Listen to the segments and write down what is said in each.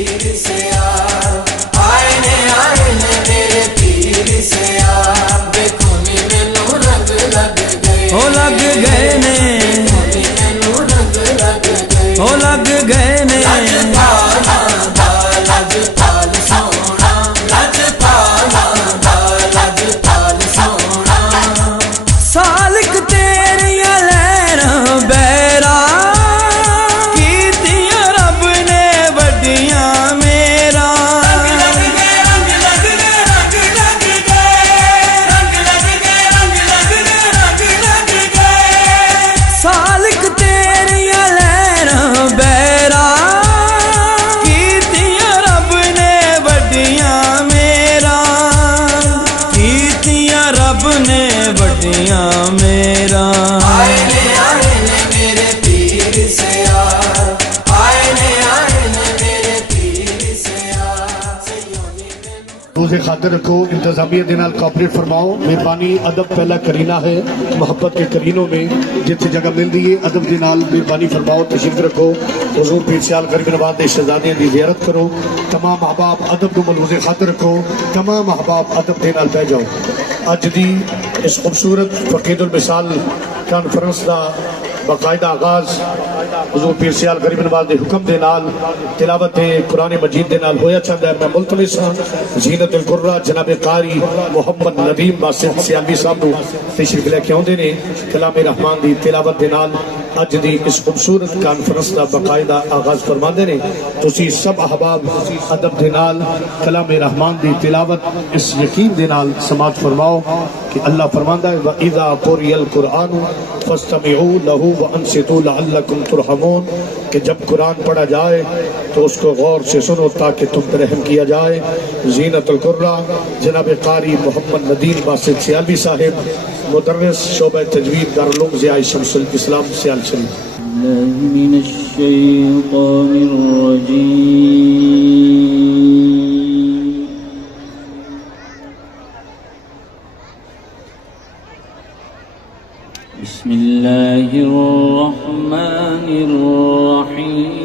پیر سے آئے نے میرے پیر سے دیکھو نی مینوں رنگ لگ گئے او لگ گئے نے مینوں رنگ لگ گئے او لگ گئے نے لجپال سونا لجپال سونا سالک تیریاں لین بیرا کیتیاں رب نے وڈیاں میرا سالک تیریاں لین بیرا کیتیاں رب نے وڈیاں میرا کیتیاں رب نے وڈیاں میرا آئے نے میرے پیر سے آئے نے میرے پیر سے روزے خاطر رکھو، انتظامیہ دے نال کوپریٹ فرماؤ، مہربانی ادب پہلا کرینہ ہے محبت کے کرینوں میں جتنے جگہ مل دی ہے ادب دے نال مہربانی فرماؤ، تشریف رکھو، حضور پیر سیال غریب نواز دے شہزادیاں دی زیارت کرو، تمام احباب ادب نو ملحوظے خاطر رکھو، تمام احباب ادب دے نال بہ جاؤ۔ اج دی اس خوبصورت فقید المثال کانفرنس دا باقاعدہ آغاز حضور پیر سیال غریب نواز دے حکم دے نال تلاوت قرآن مجید دے نال ہویا چاہتا ہے۔ میں ملتمس ہاں زینت القرہ جناب قاری محمد ندیم باسط سیالوی صاحب نو تشریف لے کے آوندے نے کلام رحمان دی تلاوت دے نال اج دی اس خوبصورت کانفرنس دا باقاعدہ آغاز فرماندے نے۔ تسی سب احباب ادب دے نال کلام رحمان دی تلاوت اس یقین دے نال سماعت فرماؤ کہ اللہ فرماندا ہے وَإِذَا قُرِئَ الْقُرْآنُ فَاسْتَمِعُوا لَهُ وَأَنصِتُوا لَعَلَّكُمْ تُرْحَمُونَ کہ جب قرآن پڑھا جائے تو اس کو غور سے سنو تاکہ تم پر رحم کیا جائے۔ زینت القرہ جناب قاری محمد ندیم باسط سیالوی صاحب، مدرس شعبہ تجوید دارالعلوم ضیاء شمس الاسلام سیال شریف۔ من الشیطان الرجیم بسم اللہ الرحمن الرحیم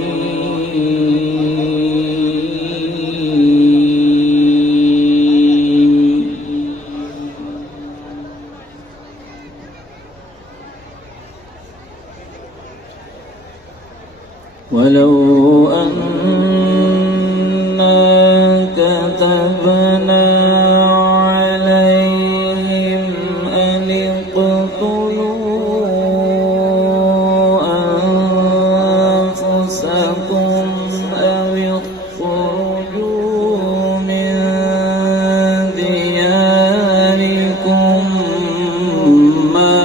ولو أنا كتبنا عليهم أن اقتلوا أنفسكم أو اخرجوا من دياركم ما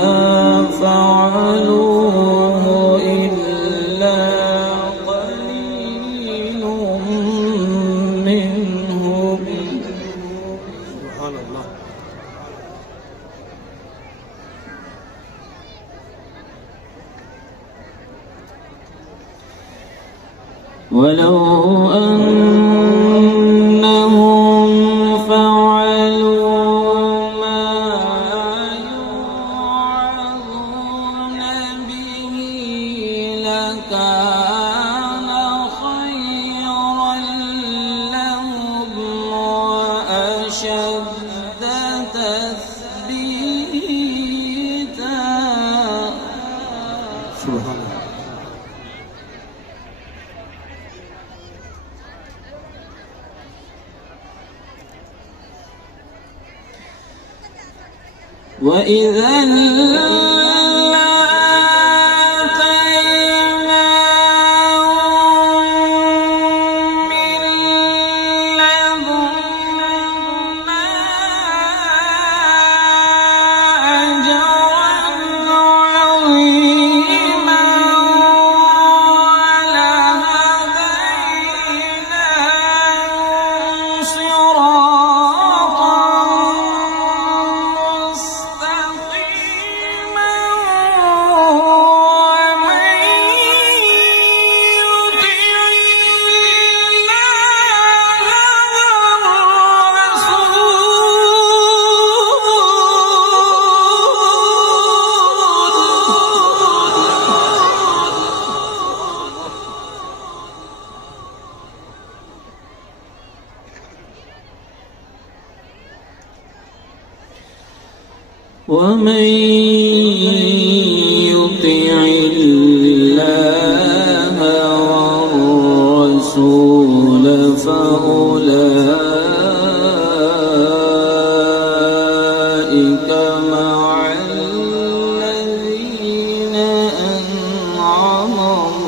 فعلوه إلا قليل منهم ولو أنهم فعلوا ما يوعظون به لكان خيرا لهم وأشد تثبيتا وإذا لآتيناهم من لدنا أجرا عظيما ولهديناهم صراطا مستقيما ومن يطع الله والرسول فأولئك مع الذين أنعم الله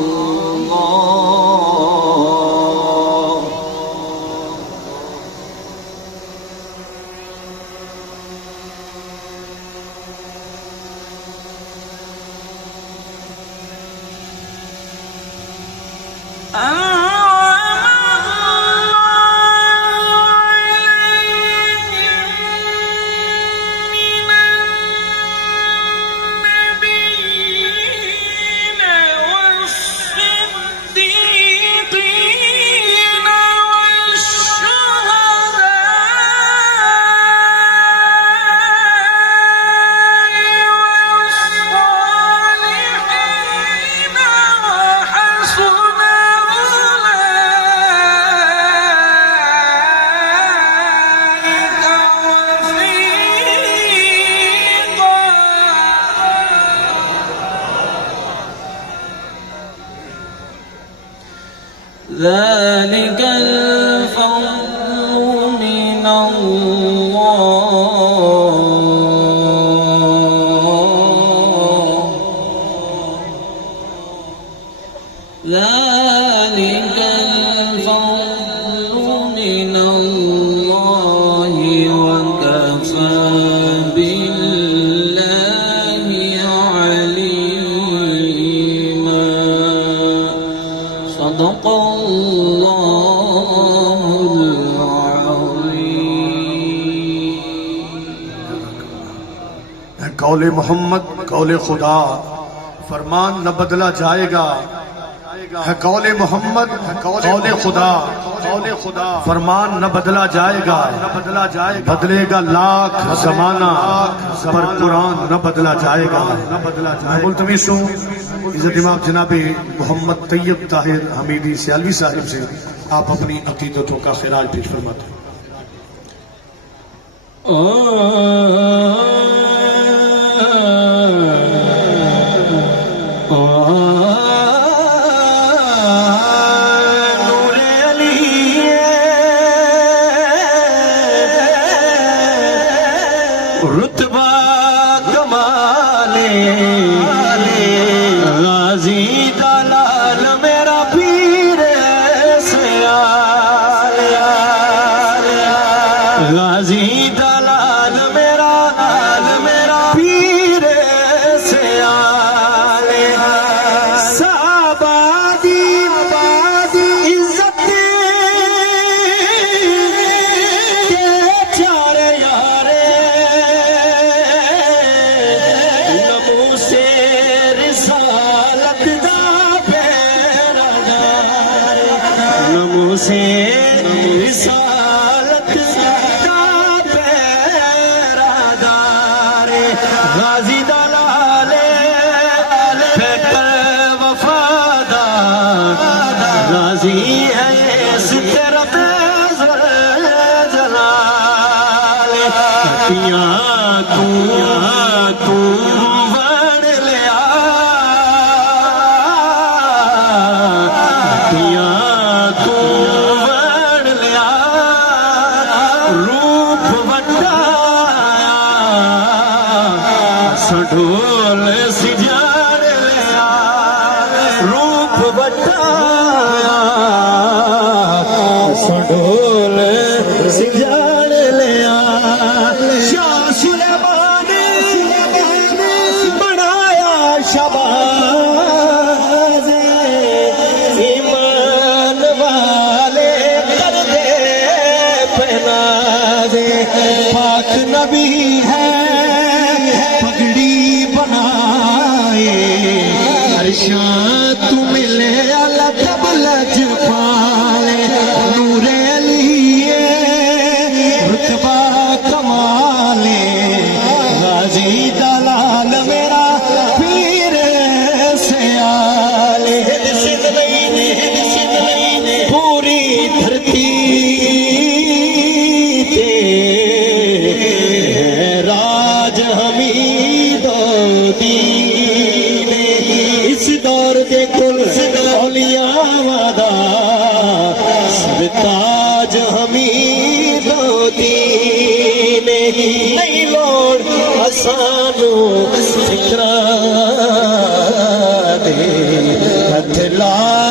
ذلك الفضل من الله ذلك الفضل من الله وكفى بالله عليما صدق الله العظيم قول محمد قول خدا فرمان نہ بدلا جائے گا ہے قول محمد قول خدا فرمان نہ بدلا جائے گا بدلے گا لاکھ زمانہ پر قرآن نہ بدلا جائے گا ملتمس ہوں عزت امام جناب محمد طیب طاہر حمیدی سیالوی صاحب سے آپ اپنی عقیدتوں کا خراج پیش فرماتے ہیں رتبہ کمالے غازی دلال میرا پیر سیال غازی دلال میرا پیر سیال سابادی عزت کے چار یارے نمو سے رسالت دا پیرا دار نمو سے رسالت دا پیرا دار غازی دلالے پیکر وفادار غازی ہے اس تیرا بیزر جلال تو بڑھ لیا تو بڑھ لیا روپ بٹایا سڈول سجاڑ لیا روپ بٹایا سڈول سجاڑ لیا شاہ سلیمان بنایا شباز ایمان والے کر دے پہناز پاک نبی ہے پگڑی بنائے ہر شاہ تو ملے اللہ تب لج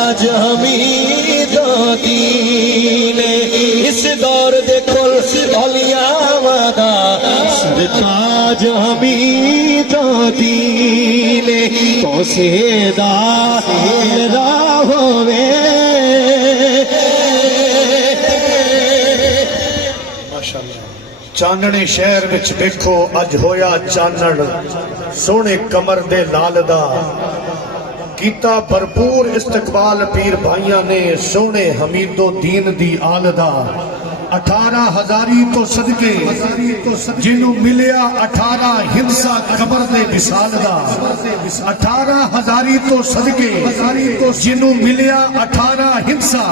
تاج حمیدوں دی نے اس دور دے کل اولیاء دا سر تاج حمیدوں دی نے تو سیدا ہوے چاننے شہر وچ دیکھو اج ہویا چانن سونے کمر دے لال دا کیتا بھرپور استقبال پیر بھائیاں نے سونے حمید و دین دی آل دا 18,000 تو صدقے جنوں ملیا 18 ہندسا قبر دے وصال دا 18,000 تو صدقے جنوں ملیا 18 ہندسا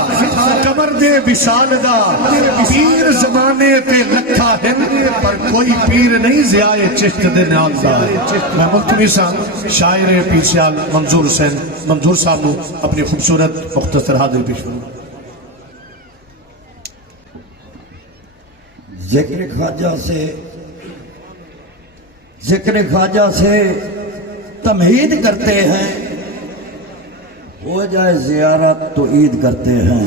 قبر دے وصال دا پیر زمانے تے لکھا ہے پر کوئی پیر نہیں ضیائے چشت دے نال دا میں ملتمساں شاعر پیر سیال منظور حسین منظور صاحب نو اپنی خوبصورت مختصر حاضری پیش کروں. ذکر خواجہ سے تمہید کرتے ہیں ہو جائے زیارت تو عید کرتے ہیں.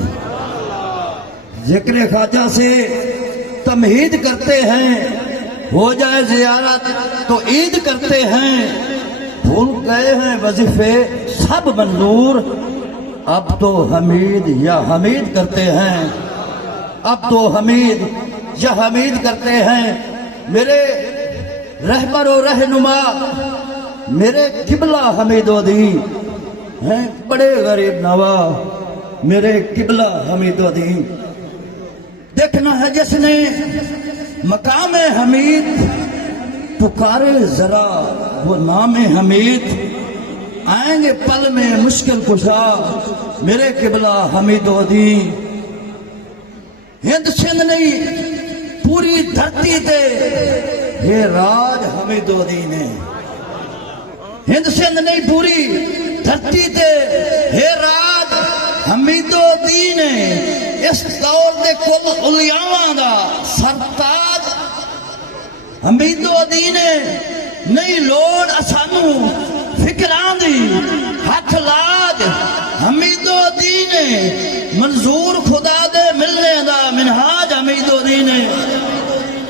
ذکر خواجہ سے تمہید کرتے ہیں ہو جائے زیارت تو عید کرتے ہیں. بھول گئے ہیں وظیفے سب منظور اب تو حمید یا حمید کرتے ہیں. اب تو حمید یا حمید کرتے ہیں. میرے رہبر و رہنما میرے قبلہ حمید و دی ہیں بڑے غریب نوا میرے قبلہ حمید و دی. دیکھنا ہے جس نے مقام حمید پکارے ذرا وہ نام حمید آئیں گے پل میں مشکل کشا میرے قبلہ حمید و دی. ہند سندھ نہیں پوری دھرتی تے یہ راج حمید و دی نے. ہند سندھ نہیں پوری دھرتی تے یہ راج حمید و دی نے. اس دور دے کل اولیاء دا سرتاج حمید و دی نے. نہیں لوڑ اسانو فکران دی ہاتھ لاج حمید و دی نے. منظور خدا دے ملنے دا منہاج حمید و دی نے.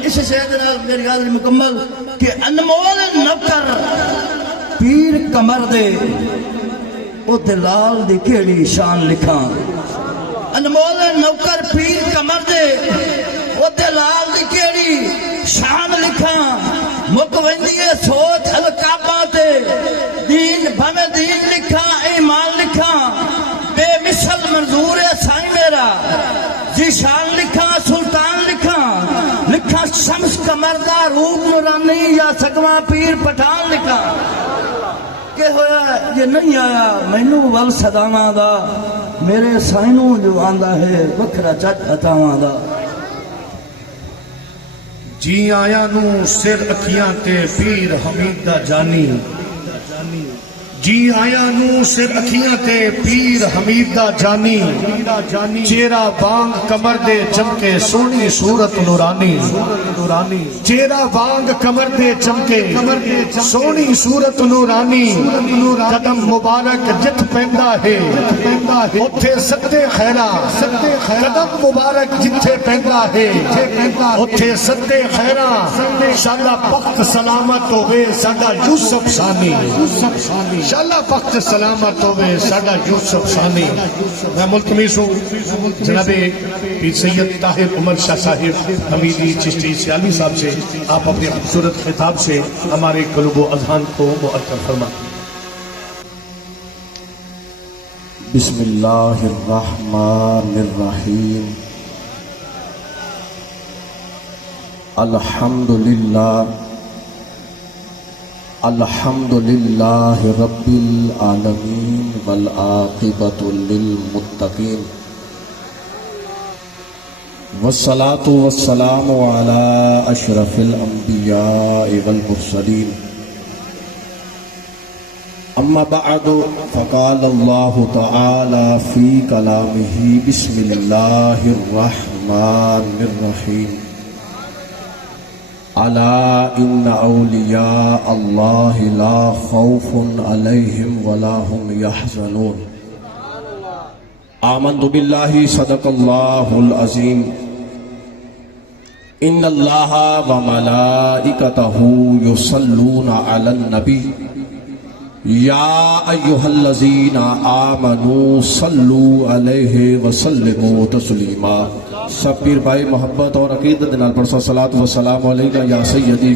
اس شہد نال میری حاضری مکمل کہ انمول نوکر پیر کمر دے او دلال دی کیڑی شان لکھاں. انمول نوکر پیر کمر دے او دلال دی کیڑی شان لکھاں. مکوندی سوچ القاباں تے دین بھمے دین لکھاں ایمان لکھاں. بے مثل منظور سائیں میرا ذیشان لکھاں سلطان لکھاں. لکھاں شمس قمر دا روپ نورانی یا سگواں پیر پٹھان لکھاں. کہ ہویا یہ نہیں آیا مینوں ول صداواں دا میرے سائنوں جو آندا ہے وکھرا چٹ عطاواں دا. جی آیا نو سر اکھیاں تے پیر حمید دا جانی. جی آیا نو سر اکھیاں تے پیر حمید دا جانی. چہرہ بانگ کمر دے چمکے سونی صورت نورانی. چہرہ بانگ کمر دے چمکے سونی صورت نورانی. قدم مبارک جت پیندا ہے اوتھے صدے خیرہ. قدم مبارک جتھے پیندا ہے اوتھے صدے خیرہ. ساڈا وقت سلامت ہوے ساڈا یوسف ثانی. انشاءاللہ وقت سلامت ہوئے ساڈا یوسف ثانی. میں ملتمس ہوں جناب پیر سید طاہر عمر شاہ صاحب حمیدی چشتی سیالی صاحب سے آپ اپنے خوبصورت خطاب سے ہمارے قلوب و اذہان کو معطر فرمائیں. بسم اللہ الرحمن الرحیم. الحمد للہ رب العالمین والعاقبۃ للمتقین والصلاة والسلام علی اشرف الانبیاء والمرسلین. اما بعد فقال اللہ تعالی فی کلامہ بسم اللہ الرحمن الرحیم. الا ان اولیاء اللہ لا خوف علیہم ولا هم یحزنون. آمنت باللہ صدق اللہ العظیم ان اللہ و ملائکتہ یصلون علی النبی یا ایہا الذین آمنوا صلوا علیہ وسلموا تسلیما. سب پیر بھائی محبت اور عقیدت نال پڑھو صلاۃ و سلام علیکہ یا سیدی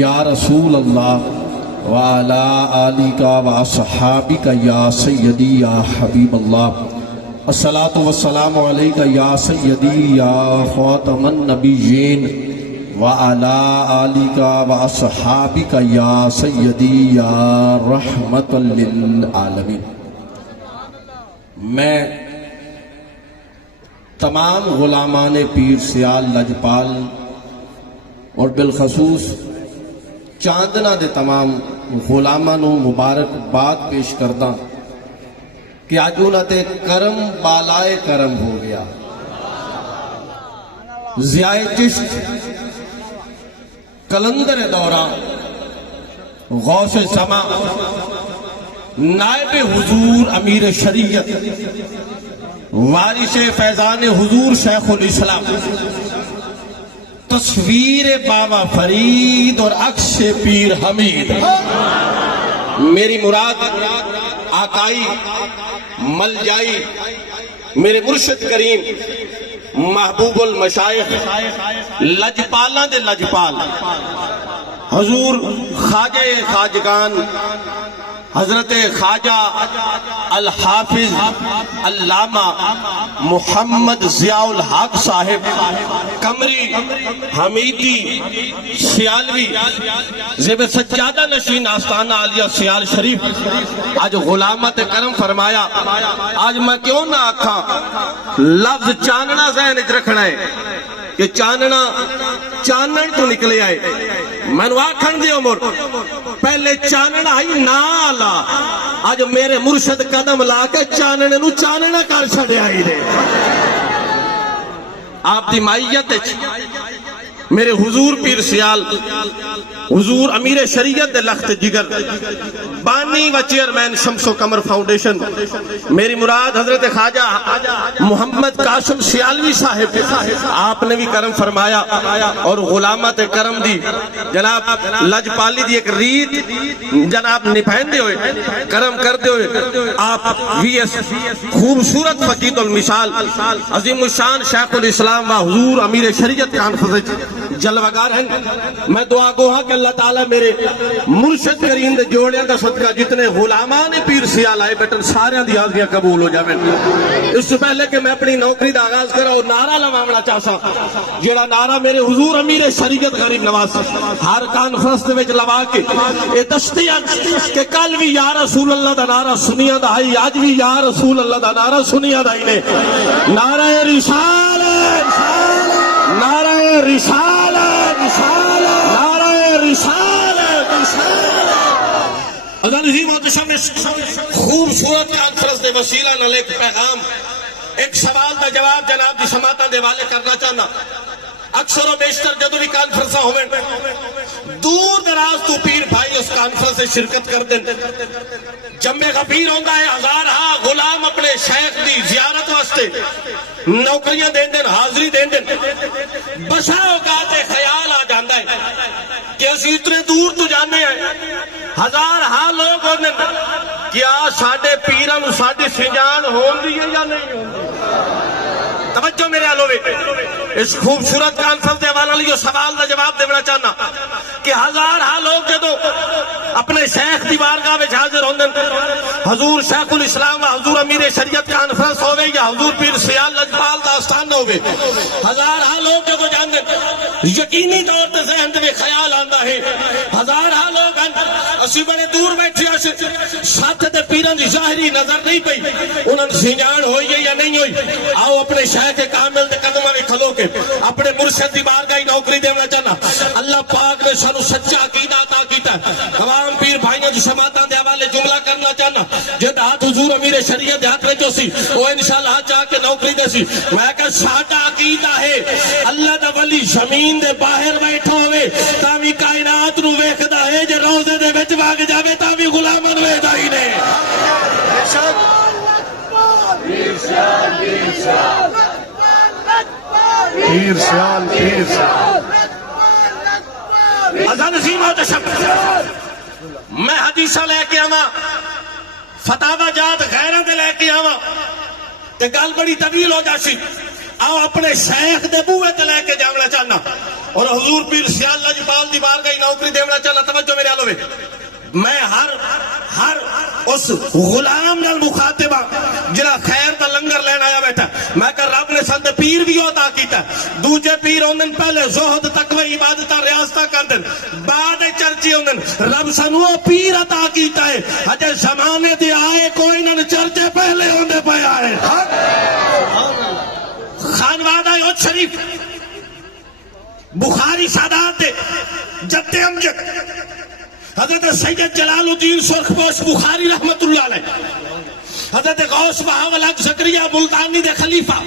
یا رسول اللہ وعلی آلک و اصحابک یا سیدی یا حبیب اللہ. الصلاۃ والسلام علیکہ یا سیدی یا خاتم النبیین وعلی آلک و اصحابک یا سیدی یا رحمت للعالمین. میں تمام غلامان پیر سیال لجپال اور بالخصوص چاندنا دے تمام غلاماں نو مبارکباد پیش کردہ کہ آج انہاں تے کرم بالائے کرم ہو گیا. ضیاء چشت کلندر دورہ غوث زماں نائب حضور امیر شریعت وارث فیضان حضور شیخ الاسلام تصویر بابا فرید اور عکس پیر حمید. میری مراد آقائی ملجائی میرے مرشد کریم محبوب المشائخ لجپالاں دے لجپال حضور خواجہ خواجگان حضرت خواجہ الحافظ علامہ محمد ضیاء الحق صاحب قمری حمیدی سیالوی زیب سجادہ نشین آستانہ علیہ سیال شریف آج غلامت کرم فرمایا. آج میں کیوں نہ آکھاں لفظ چاننا ذہن اچ رکھنا ہے کہ چاننا چانن تو نکلے آئے. میں نے آکھن دی عمر پہلے چاننا ہی نا آلا آج میرے مرشد قدم لا کے چاننے نو چاننا کر چھڑے آئی دے. آپ دی مائیت میرے حضور پیر سیال حضور امیر شریعت دے لخت جگر بانی و چیئرمین شمس و قمر فاؤنڈیشن میری مراد حضرت خواجہ محمد قاسم سیالوی صاحب آپ نے بھی کرم فرمایا اور غلامت کرم دی جناب لجپالی دی ایک ریت جناب نپہن دے ہوئے کرم کر دے ہوئے آپ وی ایس خوبصورت فقید المثال عظیم الشان شیخ الاسلام و حضور امیر شریعت کانفرنس جلوگار ہیں. میں دعا گو ہاں کہ اللہ تعالیٰ میرے مرشد کریم دے جوڑیاں دا صدقہ جتنے غلامان پیر سیال آئے بیٹن سارے دی حاضریاں قبول ہو جاویں. اس سے پہلے کہ میں اپنی نوکری دا آغاز کرا اور نعرہ لمامنا چاہتا جیڑا نعرہ میرے حضور امیر شریعت غریب نواز ہر کانفرنس دے وچ لوا کے اے دستیاں کہ کل بھی یا رسول اللہ دا نعرہ سنیا دا آئی آج بھی یا رسول اللہ دا نعرہ سنیا دا ہی نے. نعرہ رسالت نعرہ رسالت نعرہ رسالت. حضرت عظیم محتشم اس خوبصورت کانفرنس دے وسیلہ نال ایک پیغام ایک سوال دا جواب جناب دی سماعتاں دے والے کرنا چاہنا. اکثر و بیشتر جدو بھی کانفرنساں ہوئے دور دراز تو پیر بھائی اس کانفرنس سے شرکت کر دیں. جمع غفیر ہوندہ ہے ہزارہا غلام اپنے شیخ دی زیارت واسطے نوکریاں دیں دیں حاضری دیں دیں. بسا اوقات خیال آ جاندہ ہے کہ اسی اتنے دور تو جانے ہیں ہزارہا لوگ ہونے کیا ساڑھے پیران ساڑھے سنجان ہون دی ہے یا نہیں ہون دی. توجہ میرے آلوے اس خوبصورت کانفرنس دے والا لیو سوال دا جواب دینا چاہنا کہ ہزارہا لوگ جدو اپنے شیخ دی بارگاہ میں حاضر ہوندن حضور شیخ الاسلام و حضور امیر شریعت کانفرنس ہوئے یا حضور پیر سیال لجپال داستان ہوئے ہزارہا لوگ جدو جاندن یقینی طور تے ذہن دے خیال آندہ ہے ہزارہا لوگ اسی بڑے دور بیٹھے اسے ساتھ تے پیران دی ظاہری نظر نہیں پئی انہاں سنجان ہوئی ہے یا نہیں ہوئی. آؤ اپنے شیخ کامل دے قدمہ میں کھلو کے اپنے مرشد دی بارگاہ نوکری دینا چاہنا. اللہ پاک نے سانو سچا عقیدہ عطا کیتا. تمام پیر بھائیوں دی سماعتاں دے حوالے جملہ کرنا چاہنا جد ہاتھ حضور امیر شریعت دے ہاتھ وچ سی او انشاءاللہ چاہ کے نوکری دے سی. میں کہ ساڈا عقیدہ ہے اللہ دا ولی زمین دے باہر بیٹھا ہوئے تاوی کائنات نو ویکھدا ہے جے روزے دے وچ واگ جاوے تاوی غلاماں نو ویکھدا ہی نہیں. پیر سیال پیر سیال اذان عظیم و تشب میں حدیثہ لے کے آواں فتاوا جات غیرہ دے لے کے آواں تے گل بڑی طویل ہو جاسی آؤ اپنے شیخ دے بوئے تے لے کے جانا چاہنا اور حضور پیر سیال لاجپال دی بارگاہ نوکری دینا چاہنا توجہ میرے آلوے میں ہر اس غلام نال مخاطبہ جڑا خیر دا لنگر لین آیا بیٹھا میں کہ رب نے سند پیر بھی عطا کیتا دوجے پیر ہوندن پہلے زہد تقوی عبادتاں ریاستاں کردن بعد چرچی ہوندن رب سانو پیر عطا کیتا ہے اجے زمانے دے آئے کوئی نہ چرچے پہلے ہوندے پے آئے خانوادہ یوت شریف بخاری سادات دے جد امجد حضرت سید جلال الدین سرخپوش بخاری رحمت اللہ علیہ حضرت غوث بہاول حق زکریا ملتانی دے خلیفہ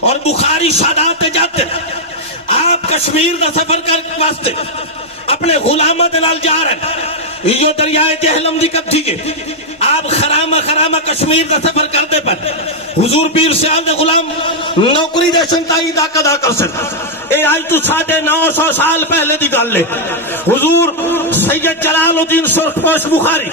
اور بخاری سادات دے جاتے آپ کشمیر دا سفر کر واسطے اپنے غلامہ دے نال جا رہے ہیں یہ دریائے جہلم دی کب تھی آپ خرامہ کشمیر دا سفر کرتے پر حضور پیر سیال دے غلام نوکری دے شنتائی دا کدا کر سکتے اے آج تو 950 سال پہلے دی گل لے حضور سید جلال الدین سرخپوش بخاری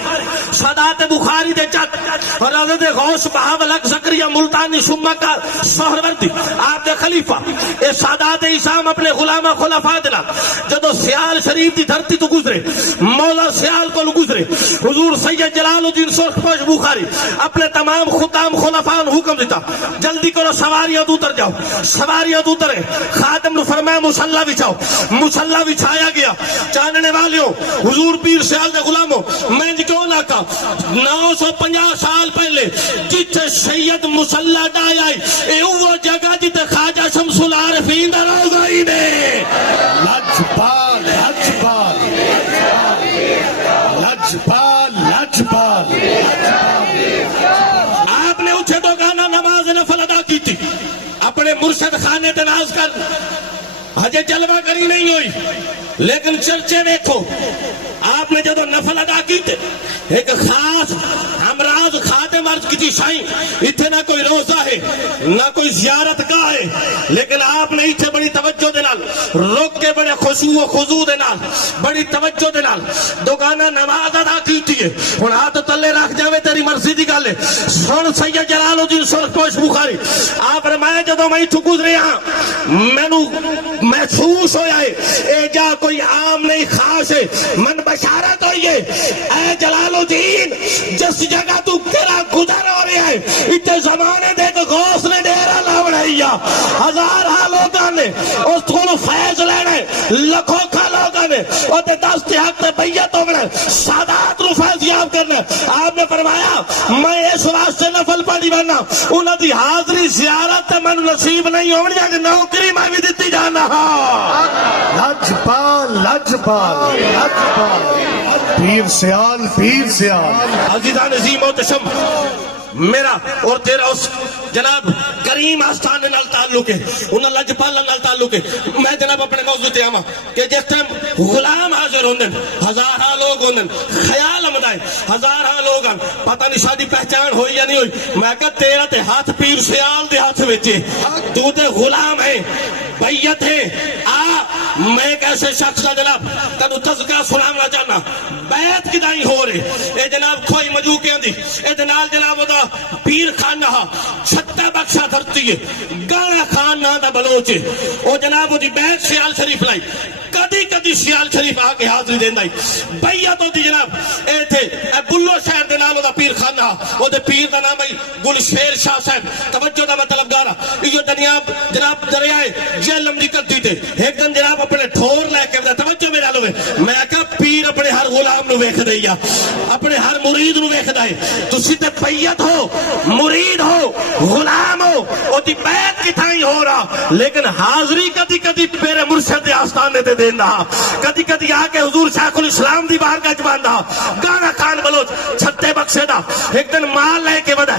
سادات بخاری دے چت اور حضرت غوث بہاول حق زکریا ملتانی شمہ کا سہروردی آپ دے خلیفہ اے سادات اسلام اپنے غلامہ خلفاء دلا جدو سیال شریف دی دھرتی تو گزرے مولا سیال کو گزرے حضور سید جلال الدین سرخپوش بخاری اپنے تمام خطام خلفاء حکم دیتا جلدی کرو سواریاں اتر جاؤ سواریاں اترے خادم نے فرمایا مسلح بچھاؤ مسلح بچھایا گیا چاننے والیوں حضور پیر سیال دے غلاموں میں کیوں نہ کہا 950 سال پہلے جتھے سید مسلح ڈایا اے وہ جگہ جتھے خواجہ شمس العارفین دا روضہ ہی نے لجپال لجپال لجپال لجپال آپ نے اچھے تو گانا نماز نفل ادا کی تھی اپنے مرشد خانے تے ناز کر ہجے جلوہ کری نہیں ہوئی لیکن چرچے دیکھو آپ نے جدو نفل ادا کی تھے ایک خاص امراض خاتم عرض کی تھی شائیں اتھے نہ کوئی روزہ ہے نہ کوئی زیارت گاہ ہے لیکن آپ نے اتھے بڑی توجہ دے نال روک کے بڑے خشوع و خضوع دے نال بڑی توجہ دے نال دوگانا نماز ادا کی تھی ہن ہاتھ تلے رکھ جاوے تیری مرضی دی گل ہے سن سید جلال الدین سرخپوش بخاری آپ فرمایا جدو میں اتھوں گزرے ہاں مینوں محسوس ہویا ہے اے جا کوئی عام نہیں خاص ہے من بشارت ہوئی ہے اے جلال الدین جس جگہ تو تیرا گزر ہو رہا ہے اتنے زمانے دے تو غوث نے ڈیرا لا بڑھائیا ہزار لوگاں نے اس کو فیض لینا ہے لکھوں کا لوگاں نے اور تے 10 حق تے بیعت ہونا ہے سادات رو فیض یاب کرنا ہے آپ نے فرمایا میں اس واسطے نفل پڑھی بننا انہاں دی حاضری زیارت تے من نصیب نہیں ہونی کہ نوکری میں بھی دیتی جانا لجپال لجپال لجپال پیر سیال پیر سیال عزیزان عظیم و تشم میرا اور تیرا اس جناب کریم آستان نال تعلق ہے انہاں لجپالاں نال تعلق ہے میں جناب اپنے موضوع تے آواں کہ جس ٹائم غلام حاضر ہوندن ہزاراں لوگ ہوندن خیال آمدا ہے ہزاراں لوگ ہیں پتہ نہیں شادی پہچان ہوئی یا نہیں ہوئی میں کہا تیرا تے ہاتھ پیر سیال دے ہاتھ وچ ہے تو تے غلام ہے بیعت ہے میں ایک ایسے شخص کا جناب تنو تذکرہ سنانا چاہنا بیعت کدائیں ہو رہے اے جناب کھوئی مجھو کے اندھی اے دنال جناب دا پیر خان نہا چھتہ بخشا دھرتی ہے گانا خان نہ دا بلوچے او جناب دی بیعت سیال شریف لائی کدی کدی سیال شریف آگے حاضری دین دائی بیعت ہوتی جناب اے تھے اے بلو شہر دنال دا پیر خان نہا او دے پیر دا نام ہے گل شیر شاہ صاحب توجہ دا مطلب گارا یہ جناب دریائے جہلم دی کرتی تھے ایک دن جناب اپنے ٹھور لے کے توجہ میرے آلو میں کہا پیر اپنے ہر غلام نو ویکھ دیا اپنے ہر مرید نو ویکھ دائے تو سیتے بیعت ہو مرید ہو غلام ہو او دی بیعت کی تھائی ہو رہا لیکن حاضری کدی کدی پیرے مرشد آستانے دے دین رہا کدی کدی آکے حضور شیخ الاسلام دی بارگاہ جبان رہا گانا خان بلوچ چھتے بخش بخشے دا ایک دن مال لے کے ودا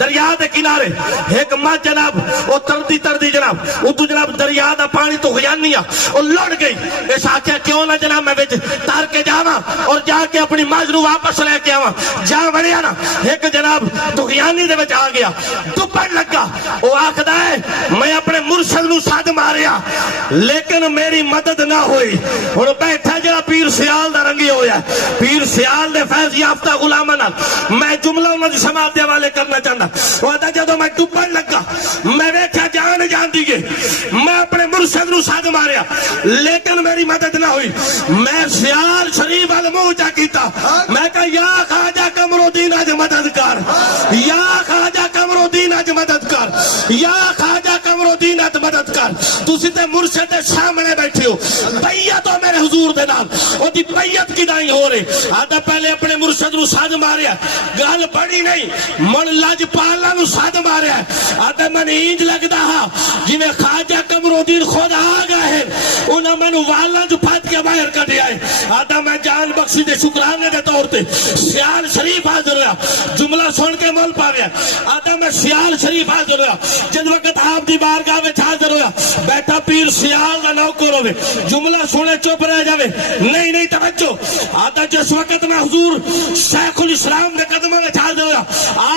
دریا دے کنارے ایک ماں جناب وہ تردی جناب وہ تو جناب دریا دا پانی تو غیانیا وہ لڑ گئی اس آکھیا کیوں نہ جناب میں وچ تار کے جاواں اور جا کے اپنی ماج نو واپس لے کے آواں جا وڑیا نا ایک جناب تو غیانی دے وچ آ گیا ڈبن لگا وہ آکھدا ہے میں اپنے مرشد نو سد ماریا لیکن میری مدد نہ ہوئی ہن بیٹھا جڑا پیر سیال دا رنگی ہویا پیر سیال دے فیض یافتہ غلاماں نال میں جملہ انہاں دی سماعت دے حوالے کرنا چاہندا وہ آتا جدوں میں ڈبن لگا میں ویکھیا جان جاندی ہے میں اپنے مرشد نو سد ماریا لیکن میری مدد نہ ہوئی میں سیال شریف ال منہ چا کیتا میں کہا یا خواجہ قمر الدین اج مدد کر یا خواجہ قمر الدین اج مدد کر یا خواجہ قمر الدین اج مدد کر تسی تے مرشد دے سامنے بیٹھے ہو بیعت ہو میرے حضور دے نال او دی بیعت کدائیں ہو رہے آدھا پہلے اپنے مرشد نو سد ماریا گل بڑی نہیں من لج پالا نو سد ماریا آدھا من اینج لگدا ہا جویں خواجہ قمر الدین خود آ گئے ہیں انہاں مینوں والاں جو پھٹ کے باہر کڈیا ہے آدھا میں جان بخشی دے شکرانے دے طور تے سیال شریف حاضر ہوا جملہ سن کے مول پا گیا آدھا میں سیال شریف حاضر ہوا جس وقت آپ دی بارگاہ وچ حاضر ہوا بیٹھا پیر سیال دا نوکر ہوے جملہ سنے چپ رہ جاوے نہیں توجہ آدھا جس وقت میں حضور شیخ الاسلام دے قدموں وچ حاضر ہوا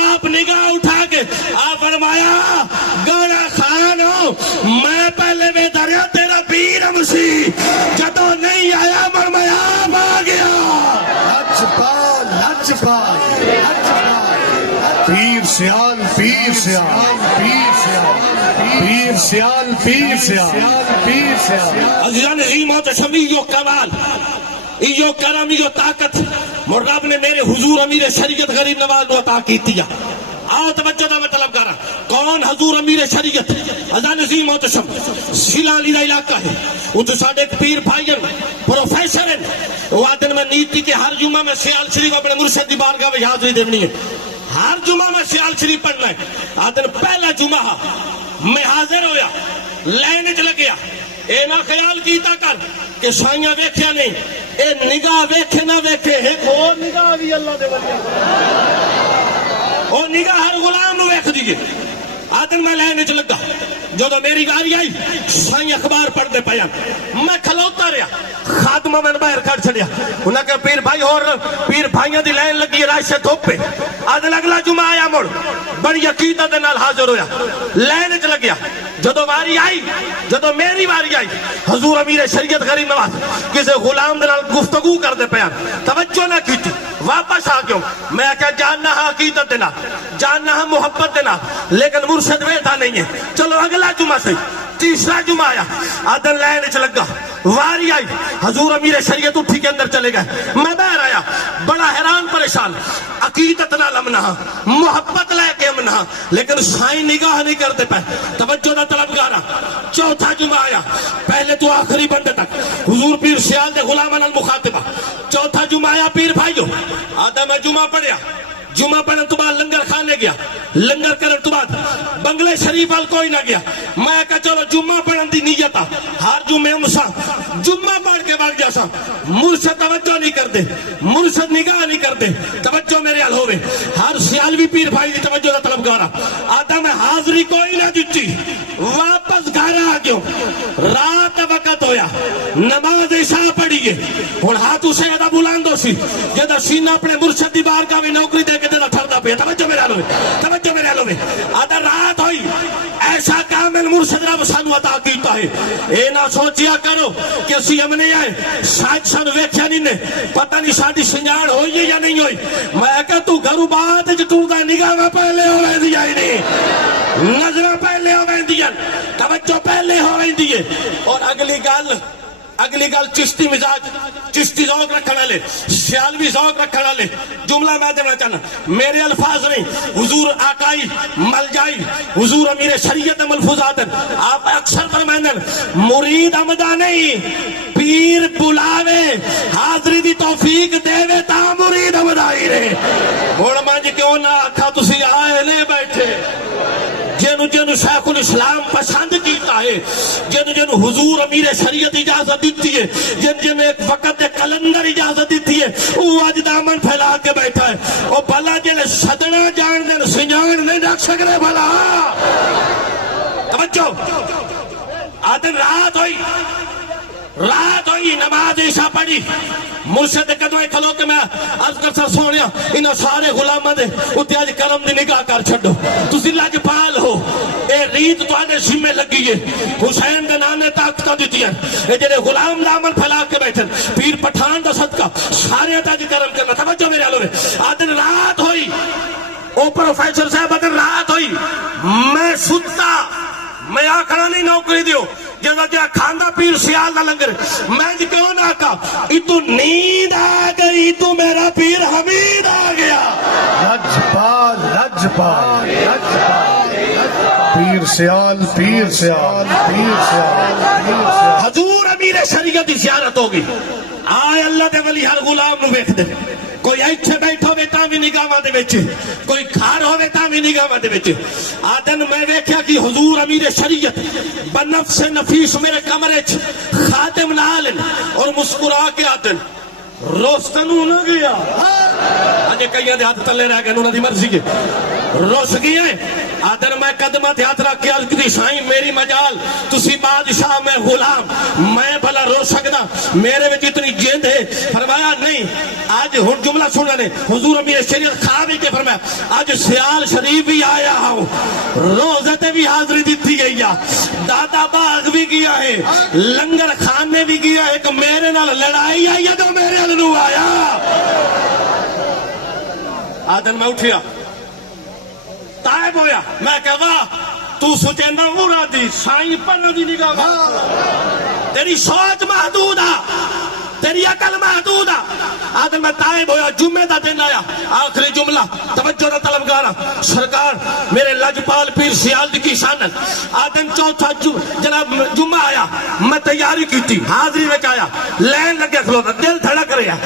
آپ نگاہ اٹھا کے آپ فرمایا گانا خانو میں پہلے بے دریا تیرا پیر مسیح جدو نہیں آیا مرمیا آپ آ گیا لچ پال پیر سیال پیر سیال پیر سیال پیر سیال پیر سیال عزیزان عظیم و تشمیع کمال ایو کرم ایو طاقت مرغب نے میرے حضور امیر شریعت غریب نواز کو عطا کی دیا آؤ توجہ دا میں طلب کر رہا کون حضور امیر شریعت عزیزان عظیم و تشمیع سیلانی دا علاقہ ہے وہ تو ساڑھے ایک پیر بھائی پروفیسر ہیں وہ آدن میں نیتی کہ ہر جمعہ میں سیال شریف اپنے مرشد دی بارگاہ میں حاضری دیونی ہے ہر جمعہ میں سیال شریف پڑھنا ہے آدن پہلا جمعہ میں حاضر ہویا لینے چل گیا اے نہ خیال کیتا کر کہ سائیاں ویکھیا نہیں اے نگاہ ویکھے نہ ویکھے ایک اور نگاہ بھی اللہ دے ولی اور نگاہ ہر غلام نو ویکھ دیئے آدن میں لینے چل لگا جو میری گاڑی آئی سائیں اخبار پڑھتے پایا میں کھلوتا رہا خاتمہ میں باہر کھڑ چھڑیا انہاں کہ پیر بھائی اور پیر بھائیاں دی لائن لگی رائے سے دھوپ پہ آدھے اگلا جمعہ آیا مڑ بڑی عقیدہ دے نال حاضر ہویا لائن چ لگیا جدو واری آئی جدو میری واری آئی حضور امیر شریعت غریب نواز کسی غلام دے نال گفتگو کر دے پیا توجہ نہ کی تھی واپس آ گیا میں کہا جاننا ہے عقیدت دے نال جاننا ہے محبت دے نال لیکن مرشد ویٹھا نہیں ہے چلو اگلا جمعہ سے تیسرا جمعہ آیا آدھن لائن چ لگا واری آئی حضور امیر شریعت اٹھی کے اندر چلے گئے میں باہر آیا بڑا حیران پریشان عقیدت نال امنہا محبت لے کے امنہا لیکن سائیں نگاہ نہیں کرتے پہ توجہ نہ طلبگارا چوتھا جمعہ آیا پہلے تو آخری بندے تک حضور پیر سیال دے غلاماں المخاطبہ چوتھا جمعہ آیا پیر بھائیو آدھا میں جمعہ پڑھیا جمعہ پڑھن تو بعد لنگر کھانے گیا لنگر کرن تو بعد بنگلے شریف وال کوئی نہ گیا میں کہا چلو جمعہ پڑھن دی نیت آ ہر جمعہ مسا جمعہ پڑھ کے بھاگ جاسا مرشد توجہ نہیں کر دے مرشد نگاہ نہیں کر دے توجہ میرے حال ہوئے ہر سیالوی پیر بھائی دی توجہ دا طلبگارا آدھا میں حاضری کوئی نہ دیتی واپس گھر آ گیا رات وقت ہویا نماز عشاء پڑھی گئے اور ہاتھ اسے ادا بلاندو سی جدہ سینہ اپنے مرشد دی بارگاہ میں نوکری دے کے دینا ٹھردا پہ توجہ میرے حال ہوئے توجہ میرے حال ہوئے آدھا رات ہوئی ایسا کامل مرشد رب سانو عطا کیتا ہے اے نہ سوچیا کرو کہ اسی ہم نہیں آئے شاید سان ویکھیا نہیں نے پتہ نہیں ساڈی سنجاڑ ہوئی ہے یا نہیں ہوئی میں کہا تو گھرو بات جو دا نگاہ میں پہلے ہو رہے دیا ہی نہیں نظرہ پہلے ہو رہے دیا توجہ پہلے ہو رہے دیئے اور اگلی گل چشتی مزاج چشتی ذوق رکھنا لے سیالوی ذوق رکھنا لے جملہ میں دینا چاہنا میرے الفاظ نہیں حضور آقائی ملجائی حضور امیر شریعت ملفوظات آپ اکثر فرمائیں مرید امدہ نہیں پیر بلاوے حاضری دی توفیق دے تا مرید امدہ ہی رہے موڑ مانج کیوں نہ آکھا تسی آئے لے بیٹھے جنو جنو شیخ الاسلام پسند کیتا ہے، جنو جنو حضور امیر شریعت اجازت دیتی ہے، جن جن ایک وقت دے کلندر اجازت دیتی ہے، وہ آج دامن پھیلا کے بیٹھا ہے. او بھلا جنہیں صدنا جان دیں سنجان نہیں رکھ سکتے بھلا. توجہ آدن رات ہوئی نماز عشاء پڑھی، مرشد قدمے کھلو کے میں عرض کر سر سونیا انہاں سارے غلاماں دے اتے اج کرم دی نگاہ کر چھڈو، تسی لاجپال ہو، اے ریت تواڈے ذمہ لگی ہے. حسین دے نام نے طاقتاں دتیاں، اے جڑے غلام دامن پھیلا کے بیٹھے پیر پٹھان دا صدقہ سارے تے اج کرم کرنا. توجہ میرے والوں آدن رات ہوئی، او پروفیسر صاحب آدن رات ہوئی، میں ستا میں آکھنا نہیں نوکری دیو جیسا جا کھاندہ پیر سیال نہ لنگر، میں جی کیوں نہ کہا اتو نیند آ گئی تو میرا پیر حمید آ گیا. لجپال لجپال لجپال پیر سیال پیر سیال پیر سیال پیر سیال. حضور امیر شریعت کی زیارت ہوگی، آئے اللہ دے ولی ہر غلام نو ویکھ دے، کوئی ایتھے بیٹھا ہوئے تاں بھی نگاہاں دے وچ، کوئی کھار ہوئے تاں بھی نگاہاں دے وچ. آدن میں ویکھیا کہ حضور امیر شریعت بنفس نفیس میرے کمرے چ خاتم نالن اور مسکرا کے آدن روستنو نہ گیا. آجے کئی دے ہاتھ تلے رہ گئے، انہوں نے مرضی کے روس گیا ہے. آدر میں قدمت ہاتھ رکھ کے عرض کی سائیں میری مجال، تسی بادشاہ میں غلام، میں بھلا رو سکدا، میرے میں اتنی جیند ہے. فرمایا نہیں، آج ہن جملہ سننا نے حضور امیر شریعت خواب ہی کے فرمایا آج سیال شریف بھی آیا ہوں، روزتے بھی حاضری دیتی گئی ہے، دادا باغ بھی گیا ہے، لنگر خانے بھی گیا ہے، کہ میرے نال لڑائی آئی ہے تو میرے نال آیا. آدن میں اٹھیا تائب ہویا، میں کہا تو سوچے نہ مرادی سائیں پر دی نگاہ، تیری سوچ محدود ہے، تیری عقل محدود ہے. آدم میں تائب ہویا، جمعہ دا دن آیا، آخری جملہ توجہ نہ طلبگارا سرکار میرے لجپال پیر سیال دی کی شان. آدم چوتھا جناب جمعہ آیا، میں تیاری کی تھی، حاضری میں آیا، لین لگے کھلوتا، دل دھڑک رہا،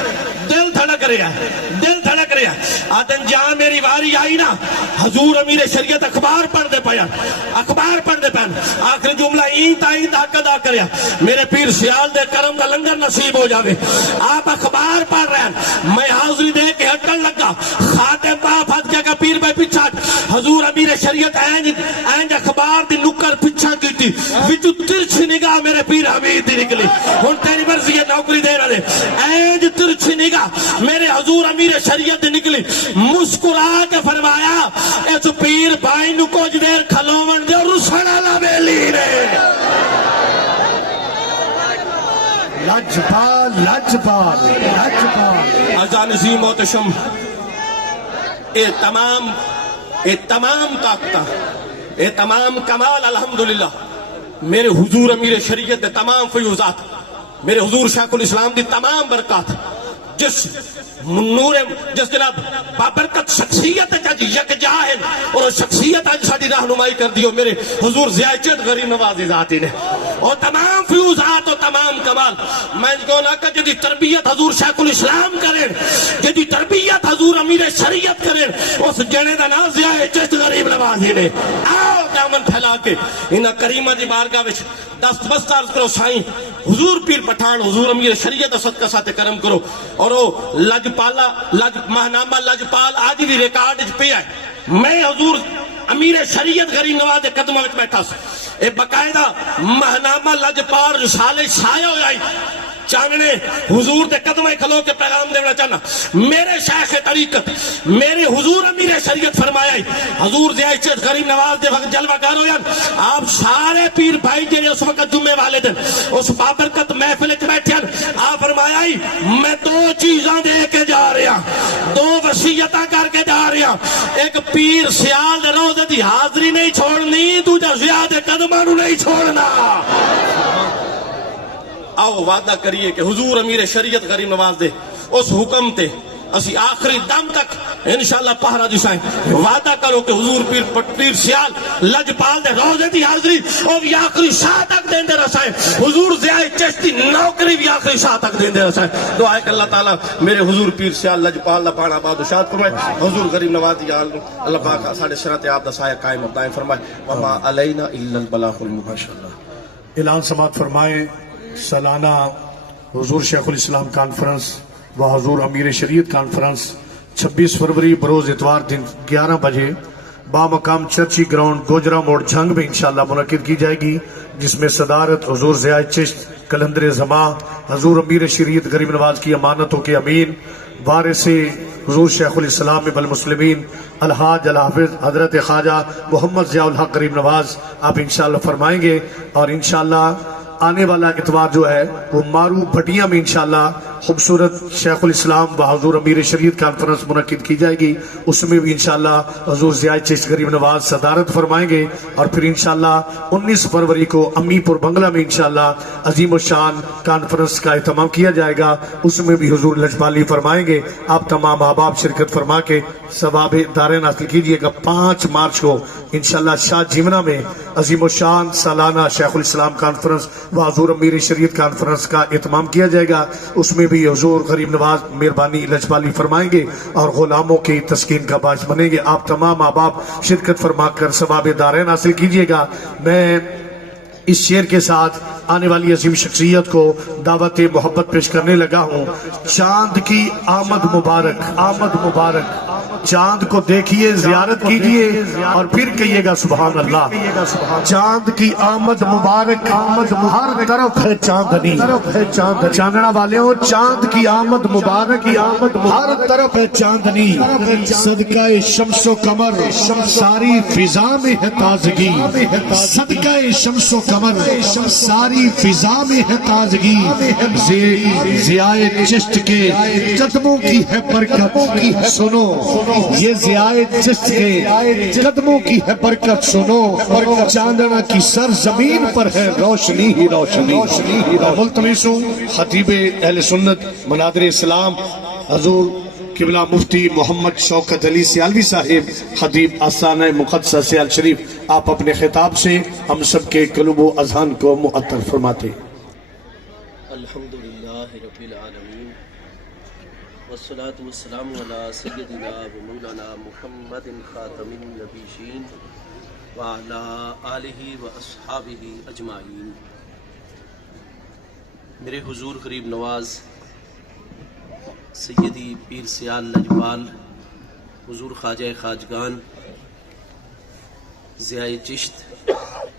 دل دھڑک رہا، دل دھڑک رہا. آدم جہاں میری واری آئی نا، حضور امیر شریعت اخبار پڑھ دے پایا، اخبار پڑھ دے پایا. آخری جملہ اینت آئیت حق ادا کریا، میرے پیر سیال دے کرم کا لنگر نصیب ہو جاوے. آپ اخبار پڑھ رہے ہیں، میں حاضری دے کے ہٹن لگا، خاتم باپ ہاتھ کیا کہ پیر بھائی پچھا، حضور امیر شریعت اینج اخبار دی نکر پچھا کی تھی، وچو ترچ نگاہ میرے پیر حمید دی نکلی. ہن تیری مرضی ہے نوکری دے رہے، اینج ترچ نگاہ میرے حضور امیر شریعت دی نکلی. مسکرا کے فرمایا اس پیر بھائی نو کچھ دیر کھلوون دے اور رسنا لا بیلی نے. لجپال لجپال لجپال. اذان عظیم محتشم، اے تمام طاقتاں، اے تمام کمال الحمدللہ میرے حضور امیر شریعت دے تمام فیوزات، میرے حضور شیخ الاسلام دی تمام برکات، جس نور جس جناب بابرکت شخصیت جج یک جاہن اور شخصیت آج ساڑی رہنمائی کر دیو میرے حضور زیادت غریب نوازی ذاتی نے، اور تمام فیوزات اور تمام کمال. میں کہوں نہ کہ جدی تربیت حضور شیخ الاسلام کریں، جدی تربیت حضور امیر شریعت کریں، اس جنے دا نام زیادت غریب نوازی نے. آؤ دامن پھیلا کے انہا کریمہ دی بارگاہ وچ دست بست عرض کرو سائیں حضور پیر پٹھان حضور امیر شریعت صدقہ ساتھ کرم کرو. اور وہ لجپالا ماہنامہ لجپال آج بھی ریکارڈ پہ ہے. میں حضور امیر شریعت غریب نواز دے قدموں میں بیٹھا سا، اے باقاعدہ ماہنامہ لجپال رسالے چھایا ہو جائی. چاہنے حضور دے قدمیں کھلو کے پیغام دینا چاہنا، میرے شیخ طریقت میرے حضور امیر شریعت فرمایا ہی حضور زیادت غریب نواز دے وقت جلوہ گار ہویا. آپ سارے پیر بھائی جنہیں اس وقت جمعے والے دن اس بابرکت محفل چ بیٹھے ہیں، آپ فرمایا ہی میں دو چیزاں دے کے جا رہا، دو وصیتاں کر کے جا رہا. ایک پیر سیال دے روزے دی حاضری نہیں چھوڑنی، دوجا زیادت قدماں نو نہیں چھوڑنا. آؤ وعدہ کریے کہ حضور امیر شریعت غریب نواز دے اس حکم تے اسی آخری دم تک انشاءاللہ پہرا دسائیں وعدہ کرو کہ حضور پیر سیال لجپال دے روزے دی حاضری اور بھی آخری شاہ تک دین دے رسائیں حضور ضیاء چشتی نوکری بھی آخری شاہ تک دین دے رسائیں دعا ہے کہ اللہ تعالیٰ میرے حضور پیر سیال لجپال لپانا باد شاد فرمائے حضور غریب نواز دی آل اللہ پاک ساڑھے شرط آپ دا سایہ قائم ابدائیں فرمائے وما علینا الا البلاغ المبین اعلان سماعت فرمائیں سالانہ حضور شیخ الاسلام کانفرنس و حضور امیر شریعت کانفرنس 26 فروری بروز اتوار دن 11 بجے بامقام چرچی گراؤنڈ گوجرا موڑ جھنگ میں انشاءاللہ منعقد کی جائے گی، جس میں صدارت حضور ضیاء چشت کلندر زماں حضور امیر شریعت غریب نواز کی امانتوں کے امین وارث حضور شیخ الاسلام بالمسلمین الحاج الحافظ حضرت خواجہ محمد ضیاء الحق غریب نواز آپ انشاءاللہ فرمائیں گے، اور انشاءاللہ آنے والا اتوار جو ہے وہ مارو بھٹیاں میں انشاءاللہ خوبصورت شیخ الاسلام و حضور امیر شریعت کانفرنس منعقد کی جائے گی، اس میں بھی انشاءاللہ حضور ضیاء چشت غریب نواز صدارت فرمائیں گے، اور پھر انشاءاللہ 19 فروری کو امی پور بنگلہ میں انشاءاللہ عظیم الشان کانفرنس کا اہتمام کیا جائے گا، اس میں بھی حضور لجپالی فرمائیں گے۔ آپ تمام احباب شرکت فرما کے ثواب دارین حاصل کیجئے گا۔ 5 مارچ کو انشاءاللہ شاہ جیمنہ میں عظیم الشان سالانہ شیخ الاسلام کانفرنس و حضور امیر شریعت کانفرنس کا اہتمام کیا جائے گا، اس میں بھی حضور غریب نواز مہربانی لجپالی فرمائیں گے اور غلاموں کی تسکین کا باعث بنیں گے۔ آپ تمام احباب شرکت فرما کر ثواب دارین حاصل کیجئے گا۔ میں اس شعر کے ساتھ آنے والی عظیم شخصیت کو دعوت محبت پیش کرنے لگا ہوں۔ چاند کی آمد مبارک، آمد مبارک، چاند کو دیکھیے زیارت کیجئے اور پھر کہیے گا سبحان اللہ۔ چاند کی آمد مبارک، آمد ہر طرف ہے چاندنی، چاندنا والے ہو، چاند کی آمد مبارک، ہر طرف ہے چاندنی، صدقہ شمس و قمر ساری فضا میں ہے تازگی، صدقہ شمس و قمر ساری فضا میں ہے تازگی، ضیاء چشت کے قدموں کی ہے برکت، سنو یہ ضیاء چشت کے قدموں کی ہے برکت، سنو چاندنا کی سرزمین پر ہے روشنی ہی روشنی۔ ملتمس ہوں خطیب اہل سنت منادر اسلام حضور قبلہ مفتی محمد شوکت علی سیالوی صاحب خطیب آستانہ مقدسہ سیال شریف، آپ اپنے خطاب سے ہم سب کے قلوب و اذہان کو معطر فرماتے۔ الحمدللہ رب العالمین والصلاة والسلام علی سیدنا و مولانا محمد خاتم النبیین وعلی آلہ و اصحابہ اجمعین۔ میرے حضور غریب نواز سیدی پیر سیال لجپال حضور خواجہ خواجگان ضیاء چشت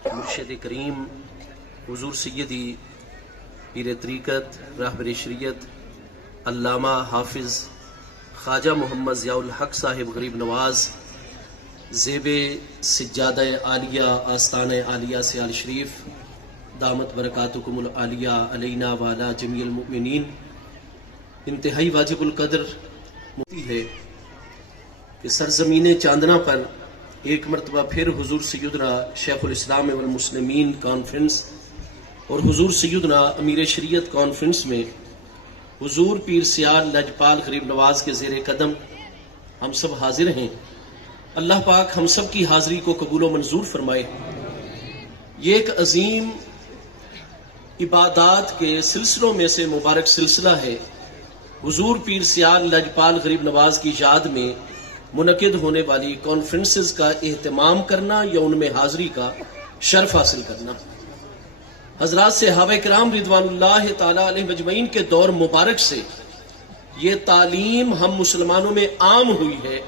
مرشد کریم حضور سیدی پیر طریقت راہبر شریعت علامہ حافظ خواجہ محمد ضیاء الحق صاحب غریب نواز زیب سجادہ عالیہ آستانہ عالیہ سیال شریف دامت برکاتکم العالیہ علینا والا جمیع المؤمنین، انتہائی واجب القدر موتی ہے کہ سرزمین چاندنا پر ایک مرتبہ پھر حضور سیدنا شیخ الاسلام والمسلمین کانفرنس اور حضور سیدنا امیر شریعت کانفرنس میں حضور پیر سیال لجپال غریب نواز کے زیر قدم ہم سب حاضر ہیں۔ اللہ پاک ہم سب کی حاضری کو قبول و منظور فرمائے۔ یہ ایک عظیم عبادات کے سلسلوں میں سے مبارک سلسلہ ہے۔ حضور پیر سیال لجپال غریب نواز کی یاد میں منعقد ہونے والی کانفرنسز کا اہتمام کرنا یا ان میں حاضری کا شرف حاصل کرنا۔ حضرات صحابہ کرام رضوان اللہ تعالیٰ علیہ مجمعین کے دور مبارک سے یہ تعلیم ہم مسلمانوں میں عام ہوئی ہے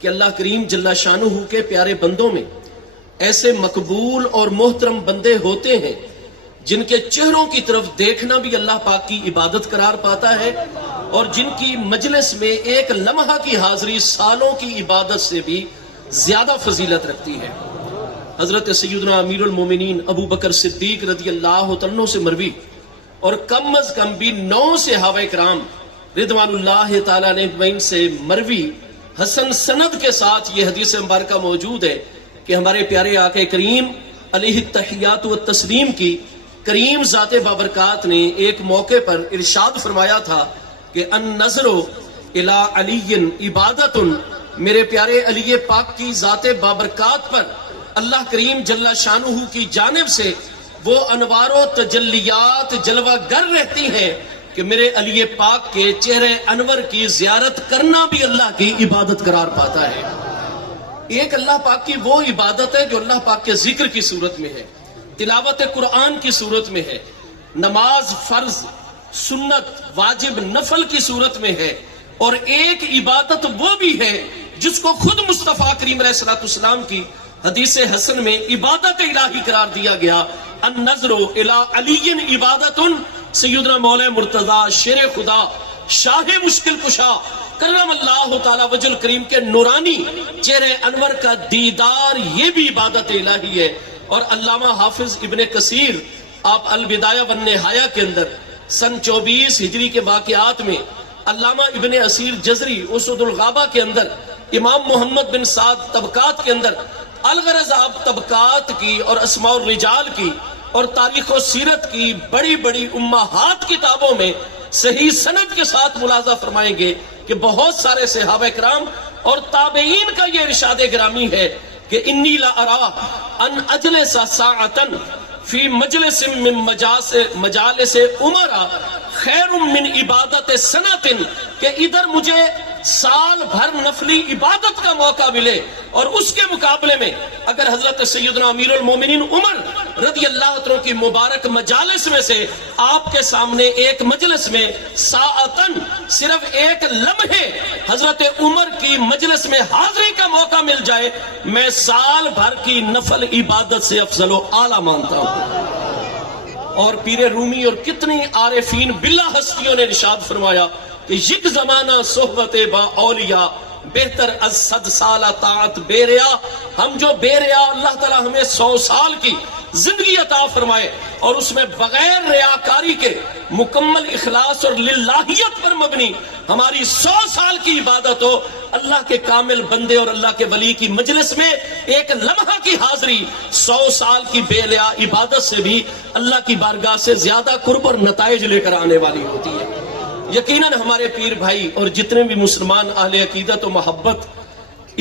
کہ اللہ کریم جل شانہ کے پیارے بندوں میں ایسے مقبول اور محترم بندے ہوتے ہیں جن کے چہروں کی طرف دیکھنا بھی اللہ پاک کی عبادت قرار پاتا ہے، اور جن کی مجلس میں ایک لمحہ کی حاضری سالوں کی عبادت سے بھی زیادہ فضیلت رکھتی ہے۔ حضرت سیدنا امیر المومنین ابو بکر صدیق رضی اللہ عنہ سے مروی اور کم از کم بھی 9 صحابہ کرام رضوان اللہ تعالیٰ علیہ سے مروی حسن سند کے ساتھ یہ حدیث مبارکہ موجود ہے کہ ہمارے پیارے آقا کریم علیہ التحیات و تسلیم کی کریم ذات بابرکات نے ایک موقع پر ارشاد فرمایا تھا کہ النظر الا علی عبادت، میرے پیارے علی پاک کی ذات بابرکات پر اللہ کریم جل شانہ کی جانب سے وہ انوار و تجلیات جلوہ گر رہتی ہیں کہ میرے علی پاک کے چہرے انور کی زیارت کرنا بھی اللہ کی عبادت قرار پاتا ہے۔ ایک اللہ پاک کی وہ عبادت ہے جو اللہ پاک کے ذکر کی صورت میں ہے، تلاوت قرآن کی صورت میں ہے، نماز فرض سنت واجب نفل کی صورت میں ہے، اور ایک عبادت وہ بھی ہے جس کو خود مصطفیٰ کریم علیہ السلام کی حدیث حسن میں عبادت الہی قرار دیا گیا۔ النظر الی علی عبادت، سیدنا مولا مرتضی شیر خدا شاہ مشکل کشا کرم اللہ تعالی وجہ کریم کے نورانی چہرے انور کا دیدار یہ بھی عبادت الہی ہے۔ اور علامہ حافظ ابن کثیر آپ البدایہ والنہایہ کے اندر سن 24 ہجری کے واقعات میں، علامہ ابن اسیر جزری اسد الغابہ کے اندر، امام محمد بن سعد طبقات کے اندر، الغرض آپ طبقات کی اور اسماء الرجال کی اور تاریخ و سیرت کی بڑی بڑی امہات کتابوں میں صحیح سند کے ساتھ ملاحظہ فرمائیں گے کہ بہت سارے صحابہ کرام اور تابعین کا یہ ارشاد گرامی ہے کہ انی لا ارا ان اجلس ساعتن فی مجلس من مجالس عمرہ خیر من عبادت سنتن، کہ ادھر مجھے سال بھر نفلی عبادت کا موقع ملے اور اس کے مقابلے میں اگر حضرت سیدنا امیر المومنین عمر رضی اللہ عنہ کی مبارک مجالس میں سے آپ کے سامنے ایک مجلس میں ساعتن صرف ایک لمحے حضرت عمر کی مجلس میں حاضری کا موقع مل جائے، میں سال بھر کی نفل عبادت سے افضل و اعلیٰ مانتا ہوں۔ اور پیر رومی اور کتنی عارفین باللہ ہستیوں نے ارشاد فرمایا کہ یک زمانہ صحبت با اولیاء بہتر از 100 سال طاعت بے ریا۔ ہم جو بے ریا، اللہ تعالی ہمیں 100 سال کی زندگی عطا فرمائے اور اس میں بغیر ریاکاری کے مکمل اخلاص اور للہیت پر مبنی ہماری 100 سال کی عبادت ہو۔ اللہ کے کامل بندے اور اللہ کے ولی کی مجلس میں ایک لمحہ کی حاضری 100 سال کی بے ریا عبادت سے بھی اللہ کی بارگاہ سے زیادہ قرب اور نتائج لے کر آنے والی ہوتی ہے۔ یقیناً ہمارے پیر بھائی اور جتنے بھی مسلمان اہل عقیدت و محبت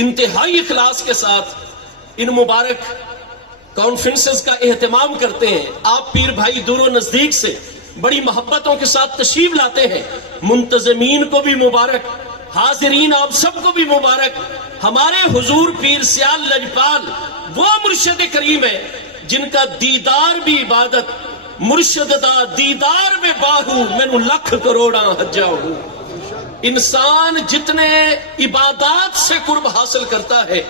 انتہائی اخلاص کے ساتھ ان مبارک کانفرنسز کا اہتمام کرتے ہیں، آپ پیر بھائی دور و نزدیک سے بڑی محبتوں کے ساتھ تشریف لاتے ہیں، منتظمین کو بھی مبارک، حاضرین آپ سب کو بھی مبارک۔ ہمارے حضور پیر سیال لجپال وہ مرشد کریم ہے جن کا دیدار بھی عبادت، مرشد دا دیدار میں باہو مینو لکھ کروڑا حجا ہوں۔ انسان جتنے عبادات سے قرب حاصل کرتا ہے،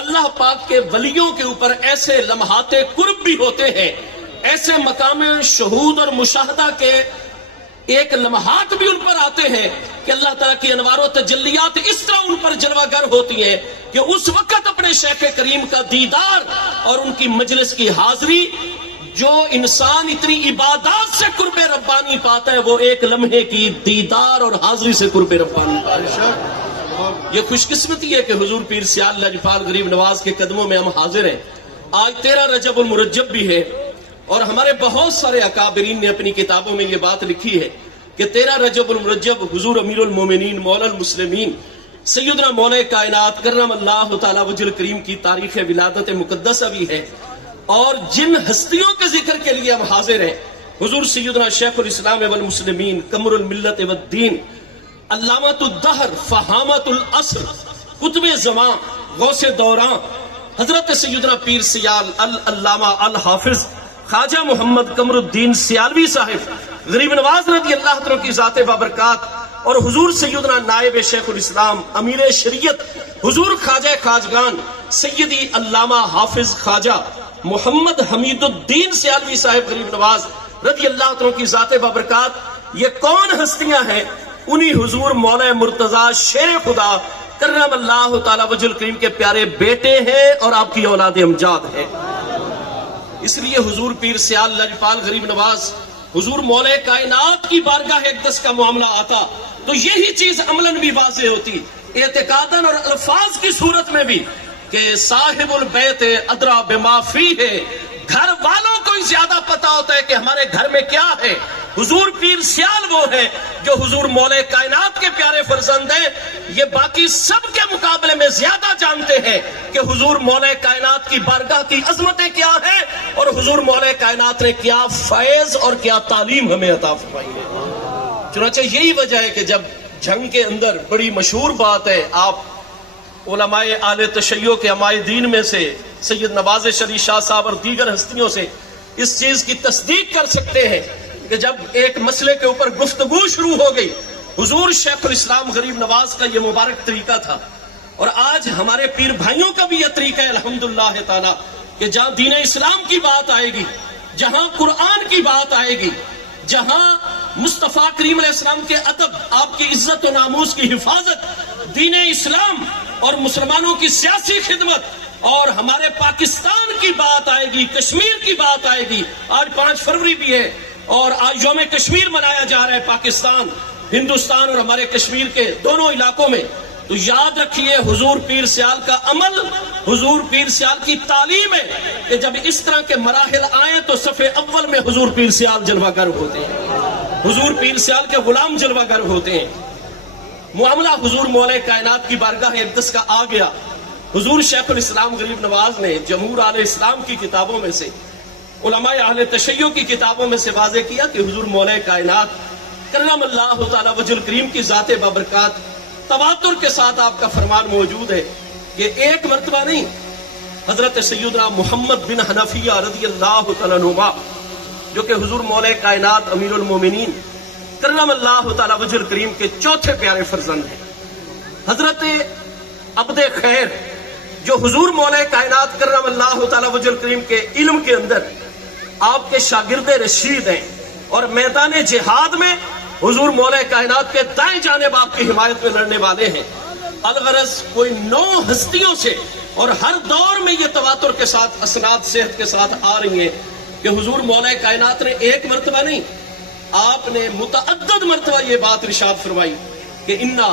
اللہ پاک کے ولیوں کے اوپر ایسے لمحات قرب بھی ہوتے ہیں، ایسے مقام شہود اور مشاہدہ کے ایک لمحات بھی ان پر آتے ہیں کہ اللہ تعالیٰ کی انوار و تجلیات اس طرح ان پر جلوہ گر ہوتی ہیں کہ اس وقت اپنے شیخ کریم کا دیدار اور ان کی مجلس کی حاضری، جو انسان اتنی عبادات سے قرب ربانی پاتا ہے وہ ایک لمحے کی دیدار اور حاضری سے قرب ربانی پاتا ہے۔ یہ خوش قسمتی ہے کہ حضور پیر سیال لجپال غریب نواز کے قدموں میں ہم حاضر ہیں۔ آج 13 رجب المرجب بھی ہے اور ہمارے بہت سارے اکابرین نے اپنی کتابوں میں یہ بات لکھی ہے کہ 13 رجب المرجب حضور امیر المومنین مولا المسلمین سیدنا مولا کائنات کرم اللہ تعالی وجہ کریم کی تاریخ ولادت مقدسہ بھی ہے۔ اور جن ہستیوں کے ذکر کے لیے ہم حاضر ہیں، حضور سیدنا شیخ الاسلام والمسلمین قمر الملت والدین، علامت الدہر فہامت العصر قطب زمان غوث دوران حضرت سیدنا پیر سیال العلامہ الحافظ خواجہ محمد قمر الدین سیالوی صاحب غریب نواز رضی اللہ عنہ کی ذات بابرکات، اور حضور سیدنا نائب شیخ الاسلام امیر شریعت حضور خواجہ خواجگان سیدی علامہ حافظ خواجہ محمد حمید الدین سیالوی صاحب غریب نواز رضی اللہ عنہ کی ذات بابرکات، یہ کون ہستیاں ہیں؟ انہی حضور مولا مرتضی شیر خدا کرم اللہ تعالی وجہ کریم کے پیارے بیٹے ہیں اور آپ کی اولاد امجاد ہے۔ اس لیے حضور پیر سیال لجپال غریب نواز حضور مولا کائنات کی بارگاہ اقدس کا معاملہ آتا تو یہی چیز عملاً بھی واضح ہوتی، اعتقاداً اور الفاظ کی صورت میں بھی، کہ صاحب البیت ادرا بما فیہ ہے، گھر والوں کو ہی زیادہ پتا ہوتا ہے کہ ہمارے گھر میں کیا ہے۔ حضور پیر سیال وہ ہے جو حضور مولا کائنات کے پیارے فرزند ہیں. یہ باقی سب کے مقابلے میں زیادہ جانتے ہیں کہ حضور مولا کائنات کی بارگاہ کی عظمتیں کیا ہیں اور حضور مولا کائنات نے کیا فیض اور کیا تعلیم ہمیں عطا فرمائی ہے. چنانچہ یہی وجہ ہے کہ جب جنگ کے اندر بڑی مشہور بات ہے، آپ علماء اہل تشیع کے عمائدین میں سے سید نواز شریف شاہ صاحب اور دیگر ہستیوں سے اس چیز کی تصدیق کر سکتے ہیں کہ جب ایک مسئلے کے اوپر گفتگو شروع ہو گئی، حضور شیخ الاسلام غریب نواز کا یہ مبارک طریقہ تھا اور آج ہمارے پیر بھائیوں کا بھی یہ طریقہ ہے الحمدللہ تعالی کہ جہاں دین اسلام کی بات آئے گی، جہاں قرآن کی بات آئے گی، جہاں مصطفیٰ کریم علیہ السلام کے ادب، آپ کی عزت و ناموس کی حفاظت، دین اسلام اور مسلمانوں کی سیاسی خدمت اور ہمارے پاکستان کی بات آئے گی، کشمیر کی بات آئے گی. آج 5 فروری بھی ہے اور آج یوم کشمیر منایا جا رہا ہے پاکستان، ہندوستان اور ہمارے کشمیر کے دونوں علاقوں میں. تو یاد رکھیے حضور پیر سیال کا عمل، حضور پیر سیال کی تعلیم ہے کہ جب اس طرح کے مراحل آئیں تو صفحے اول میں حضور پیر سیال جلوہ گر ہوتے ہیں، حضور پیر سیال کے غلام جلوہ گر ہوتے ہیں. معاملہ حضور مولا کائنات کی بارگاہ اقدس کا آ گیا. حضور شیخ الاسلام غریب نواز نے جمہور اہل اسلام کی کتابوں میں سے، علماء اہل تشیع کی کتابوں میں سے واضح کیا کہ حضور مولا کائنات کرم اللہ تعالی وجہ الکریم کی ذات بابرکات تواتر کے ساتھ آپ کا فرمان موجود ہے کہ ایک مرتبہ نہیں، حضرت سیدنا محمد بن حنفیہ رضی اللہ تعالیٰ عنہ جو کہ حضور مولا کائنات امیر المومنین کرم اللہ تعالی وجہ الکریم کے چوتھے پیارے فرزند ہیں، حضرت عبد خیر جو حضور مولا کائنات کرم اللہ تعالی وجہ الکریم کے علم کے اندر آپ کے شاگرد رشید ہیں اور میدان جہاد میں حضور مولا کائنات کے دائیں جانب آپ کی حمایت میں لڑنے والے ہیں. الغرض کوئی 9 ہستیوں سے اور ہر دور میں یہ تواتر کے ساتھ اسناد صحت کے ساتھ آ رہی ہیں کہ حضور مولا کائنات نے ایک مرتبہ نہیں، آپ نے متعدد مرتبہ یہ بات ارشاد فرمائی کہ انا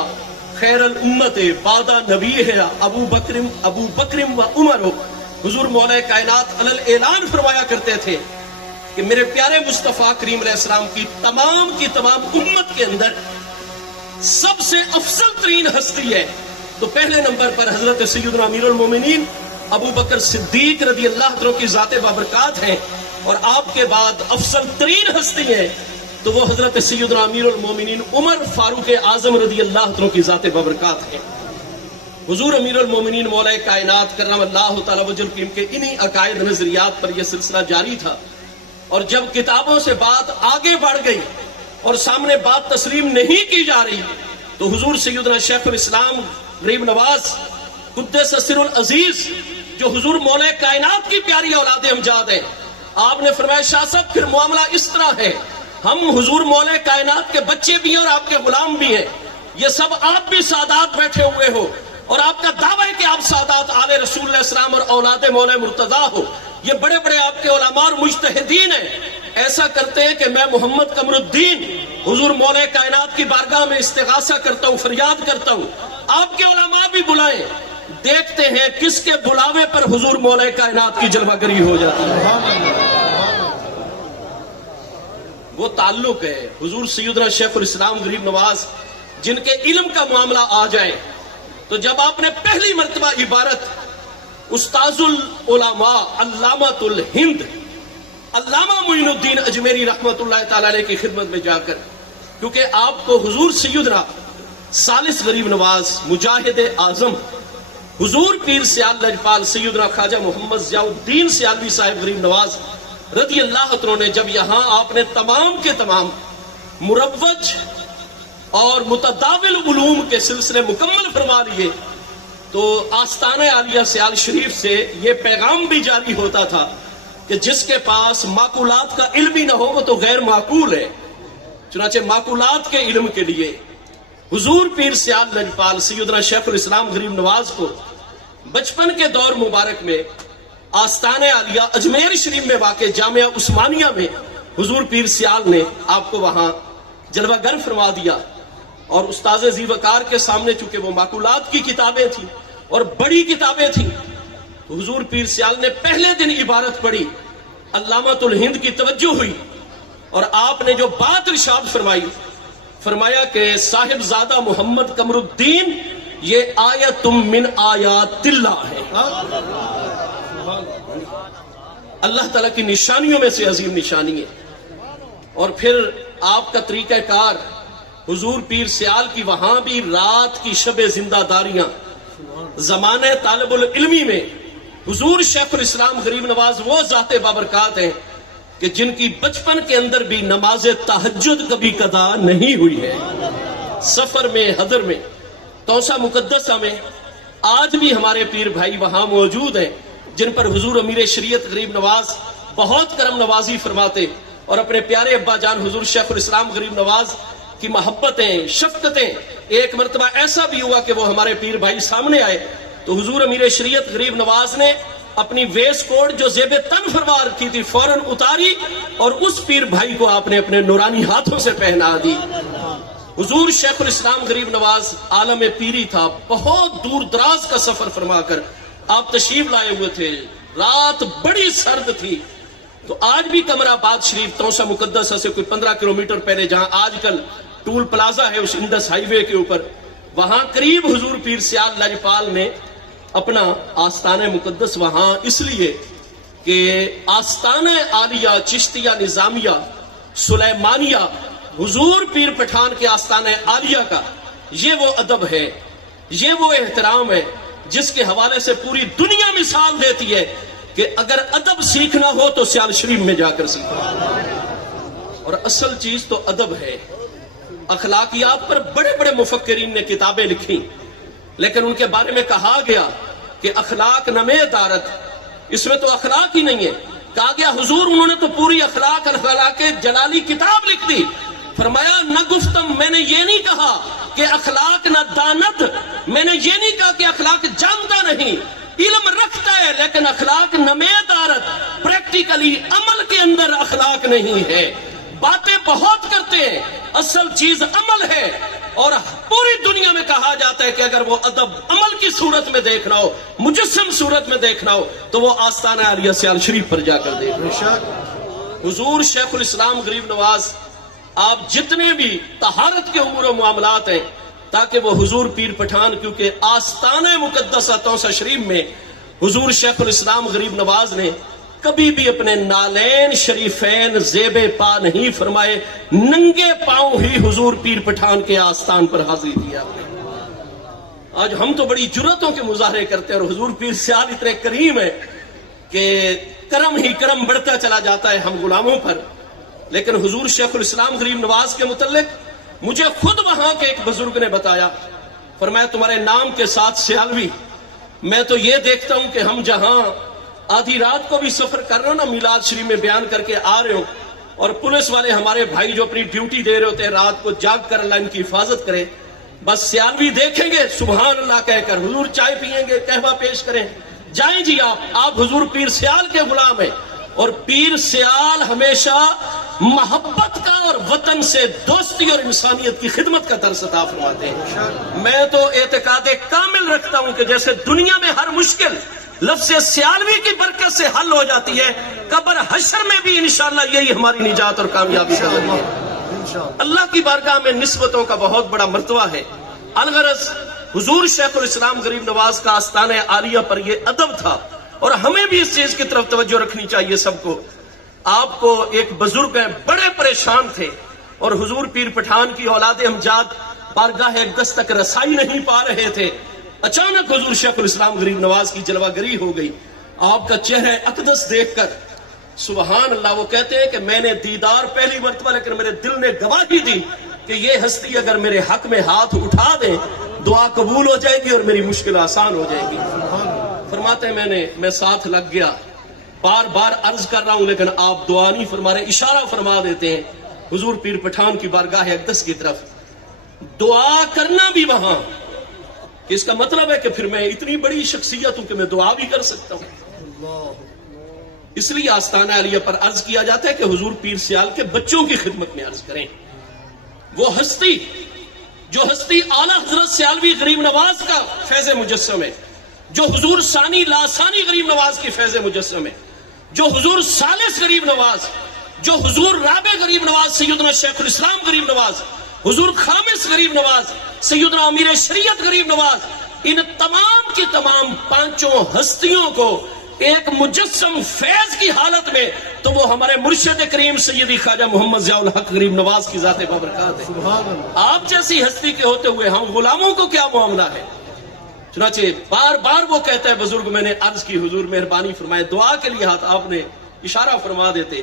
خیر الامت بعد نبی ہے ابو بکرم و عمر. حضور مولا کائنات علل اعلان فرمایا کرتے تھے کہ میرے پیارے مصطفیٰ کریم علیہ السلام کی تمام امت کے اندر سب سے افضل ترین ہستی ہے تو پہلے نمبر پر حضرت سیدنا امیر المومنین ابو بکر صدیق رضی اللہ عنہ کی ذات بابرکات ہیں اور آپ کے بعد افضل ترین ہستی ہے تو وہ حضرت سیدنا امیر المومنین عمر فاروق اعظم رضی اللہ عنہ کی ذات بابرکات ہیں. حضور امیر المومنین مولا کائنات کرم اللہ تعالی وجہ الکریم کے انہی عقائد نظریات پر یہ سلسلہ جاری تھا اور جب کتابوں سے بات آگے بڑھ گئی اور سامنے بات تسلیم نہیں کی جا رہی تو حضور سیدنا شیخ الاسلام غریب نواز قدس سر العزیز جو حضور مولا کائنات کی پیاری اولاد امجاد ہیں، آپ نے فرمایا شاہ صاحب پھر معاملہ اس طرح ہے، ہم حضور مولا کائنات کے بچے بھی ہیں اور آپ کے غلام بھی ہیں، یہ سب آپ بھی سادات بیٹھے ہوئے ہو اور آپ کا دعویٰ ہے کہ آپ سادات آل رسول علیہ السلام اور اولاد مولا مرتضیٰ ہو، یہ بڑے بڑے آپ کے علماء اور مجتہدین ہیں، ایسا کرتے ہیں کہ میں محمد قمر الدین حضور مولا کائنات کی بارگاہ میں استغاثہ کرتا ہوں، فریاد کرتا ہوں، آپ کے علماء بھی بلائیں، دیکھتے ہیں کس کے بلاوے پر حضور مولا کائنات کی جلوہ گری ہو جاتی ہے. وہ تعلق ہے حضور سیدنا شیخ الاسلام غریب نواز جن کے علم کا معاملہ آ جائے تو جب آپ نے پہلی مرتبہ عبارت استاذ العلماء علامۃ الہند علامہ معین الدین اجمیری رحمت اللہ تعالی علیہ کی خدمت میں جا کر، کیونکہ آپ کو حضور سیدنا ثالث غریب نواز مجاہد اعظم حضور پیر سیال لجپال سیدنا خواجہ محمد ضیاء الدین سیالوی صاحب غریب نواز رضی اللہ عنہ نے جب یہاں آپ نے تمام کے تمام مروج اور متداول علوم کے سلسلے مکمل فرما لیے تو آستانہ عالیہ سیال شریف سے یہ پیغام بھی جاری ہوتا تھا کہ جس کے پاس معقولات کا علم ہی نہ ہو وہ تو غیر معقول ہے. چنانچہ معقولات کے علم کے لیے حضور پیر سیال لجپال سیدنا شیخ الاسلام غریب نواز کو بچپن کے دور مبارک میں آستانہ عالیہ اجمیر شریف میں واقع جامعہ عثمانیہ میں حضور پیر سیال نے آپ کو وہاں جلوہ گر فرما دیا اور استاذ ذی وقار کے سامنے چونکہ وہ معقولات کی کتابیں تھیں اور بڑی کتابیں تھیں تو حضور پیر سیال نے پہلے دن عبارت پڑھی، علامۃ الہند کی توجہ ہوئی اور آپ نے جو بات ارشاد فرمائی، فرمایا کہ صاحبزادہ محمد قمر الدین یہ آیت من آیات اللہ ہے، اللہ تعالیٰ کی نشانیوں میں سے عظیم نشانی ہے۔ اور پھر آپ کا طریقہ کار حضور پیر سیال کی وہاں بھی رات کی شب زندہ داریاں، زمانہ طالب العلمی میں حضور شیخ الاسلام غریب نواز وہ ذات بابرکات ہیں کہ جن کی بچپن کے اندر بھی نماز تہجد کبھی قضا نہیں ہوئی ہے۔ سفر میں، حضر میں، توسہ مقدسہ میں آج بھی ہمارے پیر بھائی وہاں موجود ہیں جن پر حضور امیر شریعت غریب نواز بہت کرم نوازی فرماتے، اور اپنے پیارے ابا جان حضور شیخ الاسلام غریب نواز کی محبتیں، شفقتیں۔ ایک مرتبہ ایسا بھی ہوا کہ وہ ہمارے پیر بھائی سامنے آئے تو حضور امیر شریعت غریب نواز نے اپنی ویس کوٹ جو زیب تن فرما رکھی تھی فوراً اتاری اور اس پیر بھائی کو آپ نے اپنے نورانی ہاتھوں سے پہنا دی۔ حضور شیخ الاسلام غریب نواز عالم پیری تھا، بہت دور دراز کا سفر فرما کر آپ تشریف لائے ہوئے تھے، رات بڑی سرد تھی، تو آج بھی قمر آباد شریف توسہ مقدسہ سے کوئی 15 کلومیٹر پہلے جہاں آج کل ٹول پلازا ہے اس انڈس ہائی وے کے اوپر، وہاں قریب حضور پیر سیال لاجپال نے اپنا آستانہ مقدس وہاں اس لیے کہ آستانہ عالیہ چشتیہ نظامیہ سلیمانیہ حضور پیر پٹھان کے آستانہ عالیہ کا یہ وہ ادب ہے، یہ وہ احترام ہے جس کے حوالے سے پوری دنیا مثال دیتی ہے کہ اگر ادب سیکھنا ہو تو سیال شریف میں جا کر سیکھو، اور اصل چیز تو ادب ہے۔ اخلاقیات پر بڑے بڑے مفکرین نے کتابیں لکھی، لیکن ان کے بارے میں کہا گیا کہ اخلاق نمے دارت، اس میں تو اخلاق ہی نہیں ہے۔ کہا گیا حضور انہوں نے تو پوری اخلاق جلالی کتاب لکھ دی، فرمایا نہ گفتم، میں نے یہ نہیں کہا کہ اخلاق نہ داند، میں نے یہ نہیں کہا کہ اخلاق جانتا نہیں، علم رکھتا ہے لیکن اخلاق نمے دارت، پریکٹیکلی عمل کے اندر اخلاق نہیں ہے۔ باتیں بہت کرتے ہیں، اصل چیز عمل ہے، اور پوری دنیا میں کہا جاتا ہے کہ اگر وہ ادب عمل کی صورت میں دیکھنا ہو، مجسم صورت میں دیکھنا ہو تو وہ آستانہ عالیہ سیال شریف پر جا کر دیکھنا۔ حضور شیخ الاسلام غریب نواز آپ جتنے بھی طہارت کے امور و معاملات ہیں، تاکہ وہ حضور پیر پٹھان، کیونکہ آستانہ مقدسہ توسہ شریف میں حضور شیخ الاسلام غریب نواز نے کبھی بھی اپنے نالین شریفین زیب پا نہیں فرمائے، ننگے پاؤں ہی حضور پیر پٹھان کے آستان پر حاضری دی آپ نے۔ آج ہم تو بڑی جرأتوں کے مظاہرے کرتے ہیں، اور حضور پیر سیال اتنے کریم ہے کہ کرم ہی کرم بڑھتا چلا جاتا ہے ہم غلاموں پر۔ لیکن حضور شیخ الاسلام غریب نواز کے متعلق مجھے خود وہاں کے ایک بزرگ نے بتایا، فرمایا تمہارے نام کے ساتھ سیالوی، میں تو یہ دیکھتا ہوں کہ ہم جہاں آدھی رات کو بھی سفر کر رہے ہو نا، میلاد شریف میں بیان کر کے آ رہے ہو، اور پولیس والے ہمارے بھائی جو اپنی ڈیوٹی دے رہے ہوتے ہیں رات کو جاگ کر، اللہ ان کی حفاظت کرے، بس سیالوی دیکھیں گے سبحان اللہ کہہ کر، حضور چائے پیئیں گے، قہوہ پیش کریں، جائیں جی آپ حضور پیر سیال کے غلام ہیں۔ اور پیر سیال ہمیشہ محبت کا اور وطن سے دوستی اور انسانیت کی خدمت کا درس عطا فرماتے ہیں۔ میں تو اعتقاد کامل رکھتا ہوں کہ جیسے دنیا میں ہر مشکل لفظ سیالوی کی برکت سے حل ہو جاتی ہے، قبر حشر میں بھی انشاءاللہ یہی ہماری نجات اور کامیابی کا ذریعہ ہے۔ اللہ کی بارگاہ میں نسبتوں کا بہت بڑا مرتبہ ہے۔ الغرض حضور شیخ الاسلام غریب نواز کا آستانہ عالیہ پر یہ ادب تھا، اور ہمیں بھی اس چیز کی طرف توجہ رکھنی چاہیے سب کو۔ آپ کو ایک بزرگ ہیں بڑے پریشان تھے، اور حضور پیر پٹھان کی اولاد امجاد بارگاہ اقدس تک رسائی نہیں پا رہے تھے۔ اچانک حضور شیخ الاسلام غریب نواز کی جلوہ گری ہو گئی، آپ کا چہرہ اقدس دیکھ کر سبحان اللہ، وہ کہتے ہیں کہ میں نے دیدار پہلی مرتبہ، لیکن میرے دل نے گواہی دی کہ یہ ہستی اگر میرے حق میں ہاتھ اٹھا دیں دعا قبول ہو جائے گی اور میری مشکل آسان ہو جائے گی۔ فرماتے ہیں میں ساتھ لگ گیا، بار بار عرض کر رہا ہوں لیکن آپ دعا نہیں فرما رہے، اشارہ فرما دیتے ہیں حضور پیر پٹھان کی بارگاہ اقدس کی طرف۔ دعا کرنا بھی وہاں، کہ اس کا مطلب ہے کہ پھر میں اتنی بڑی شخصیت ہوں کہ میں دعا بھی کر سکتا ہوں۔ اس لیے آستانہ عالیہ پر عرض کیا جاتا ہے کہ حضور پیر سیال کے بچوں کی خدمت میں عرض کریں۔ وہ ہستی جو ہستی اعلیٰ حضرت سیالوی غریب نواز کا فیض مجسم ہے، جو حضور ثانی لاسانی غریب نواز کی فیض مجسم ہے، جو حضور ثالث غریب نواز جو حضور رابع غریب نواز سیدنا شیخ الاسلام غریب نواز، حضور خامس غریب نواز، سیدنا امیر شریعت غریب نواز، ان تمام کی تمام پانچوں ہستیوں کو ایک مجسم فیض کی حالت میں، تو وہ ہمارے مرشد کریم سیدی خواجہ محمد ضیاء الحق غریب نواز کی ذات بابرکات ہے۔ آپ جیسی ہستی کے ہوتے ہوئے ہم غلاموں کو کیا معاملہ ہے؟ چنانچہ بار بار وہ کہتا ہے بزرگ، میں نے عرض کی حضور مہربانی فرمائے، دعا کے لیے ہاتھ آپ نے اشارہ فرما دیتے،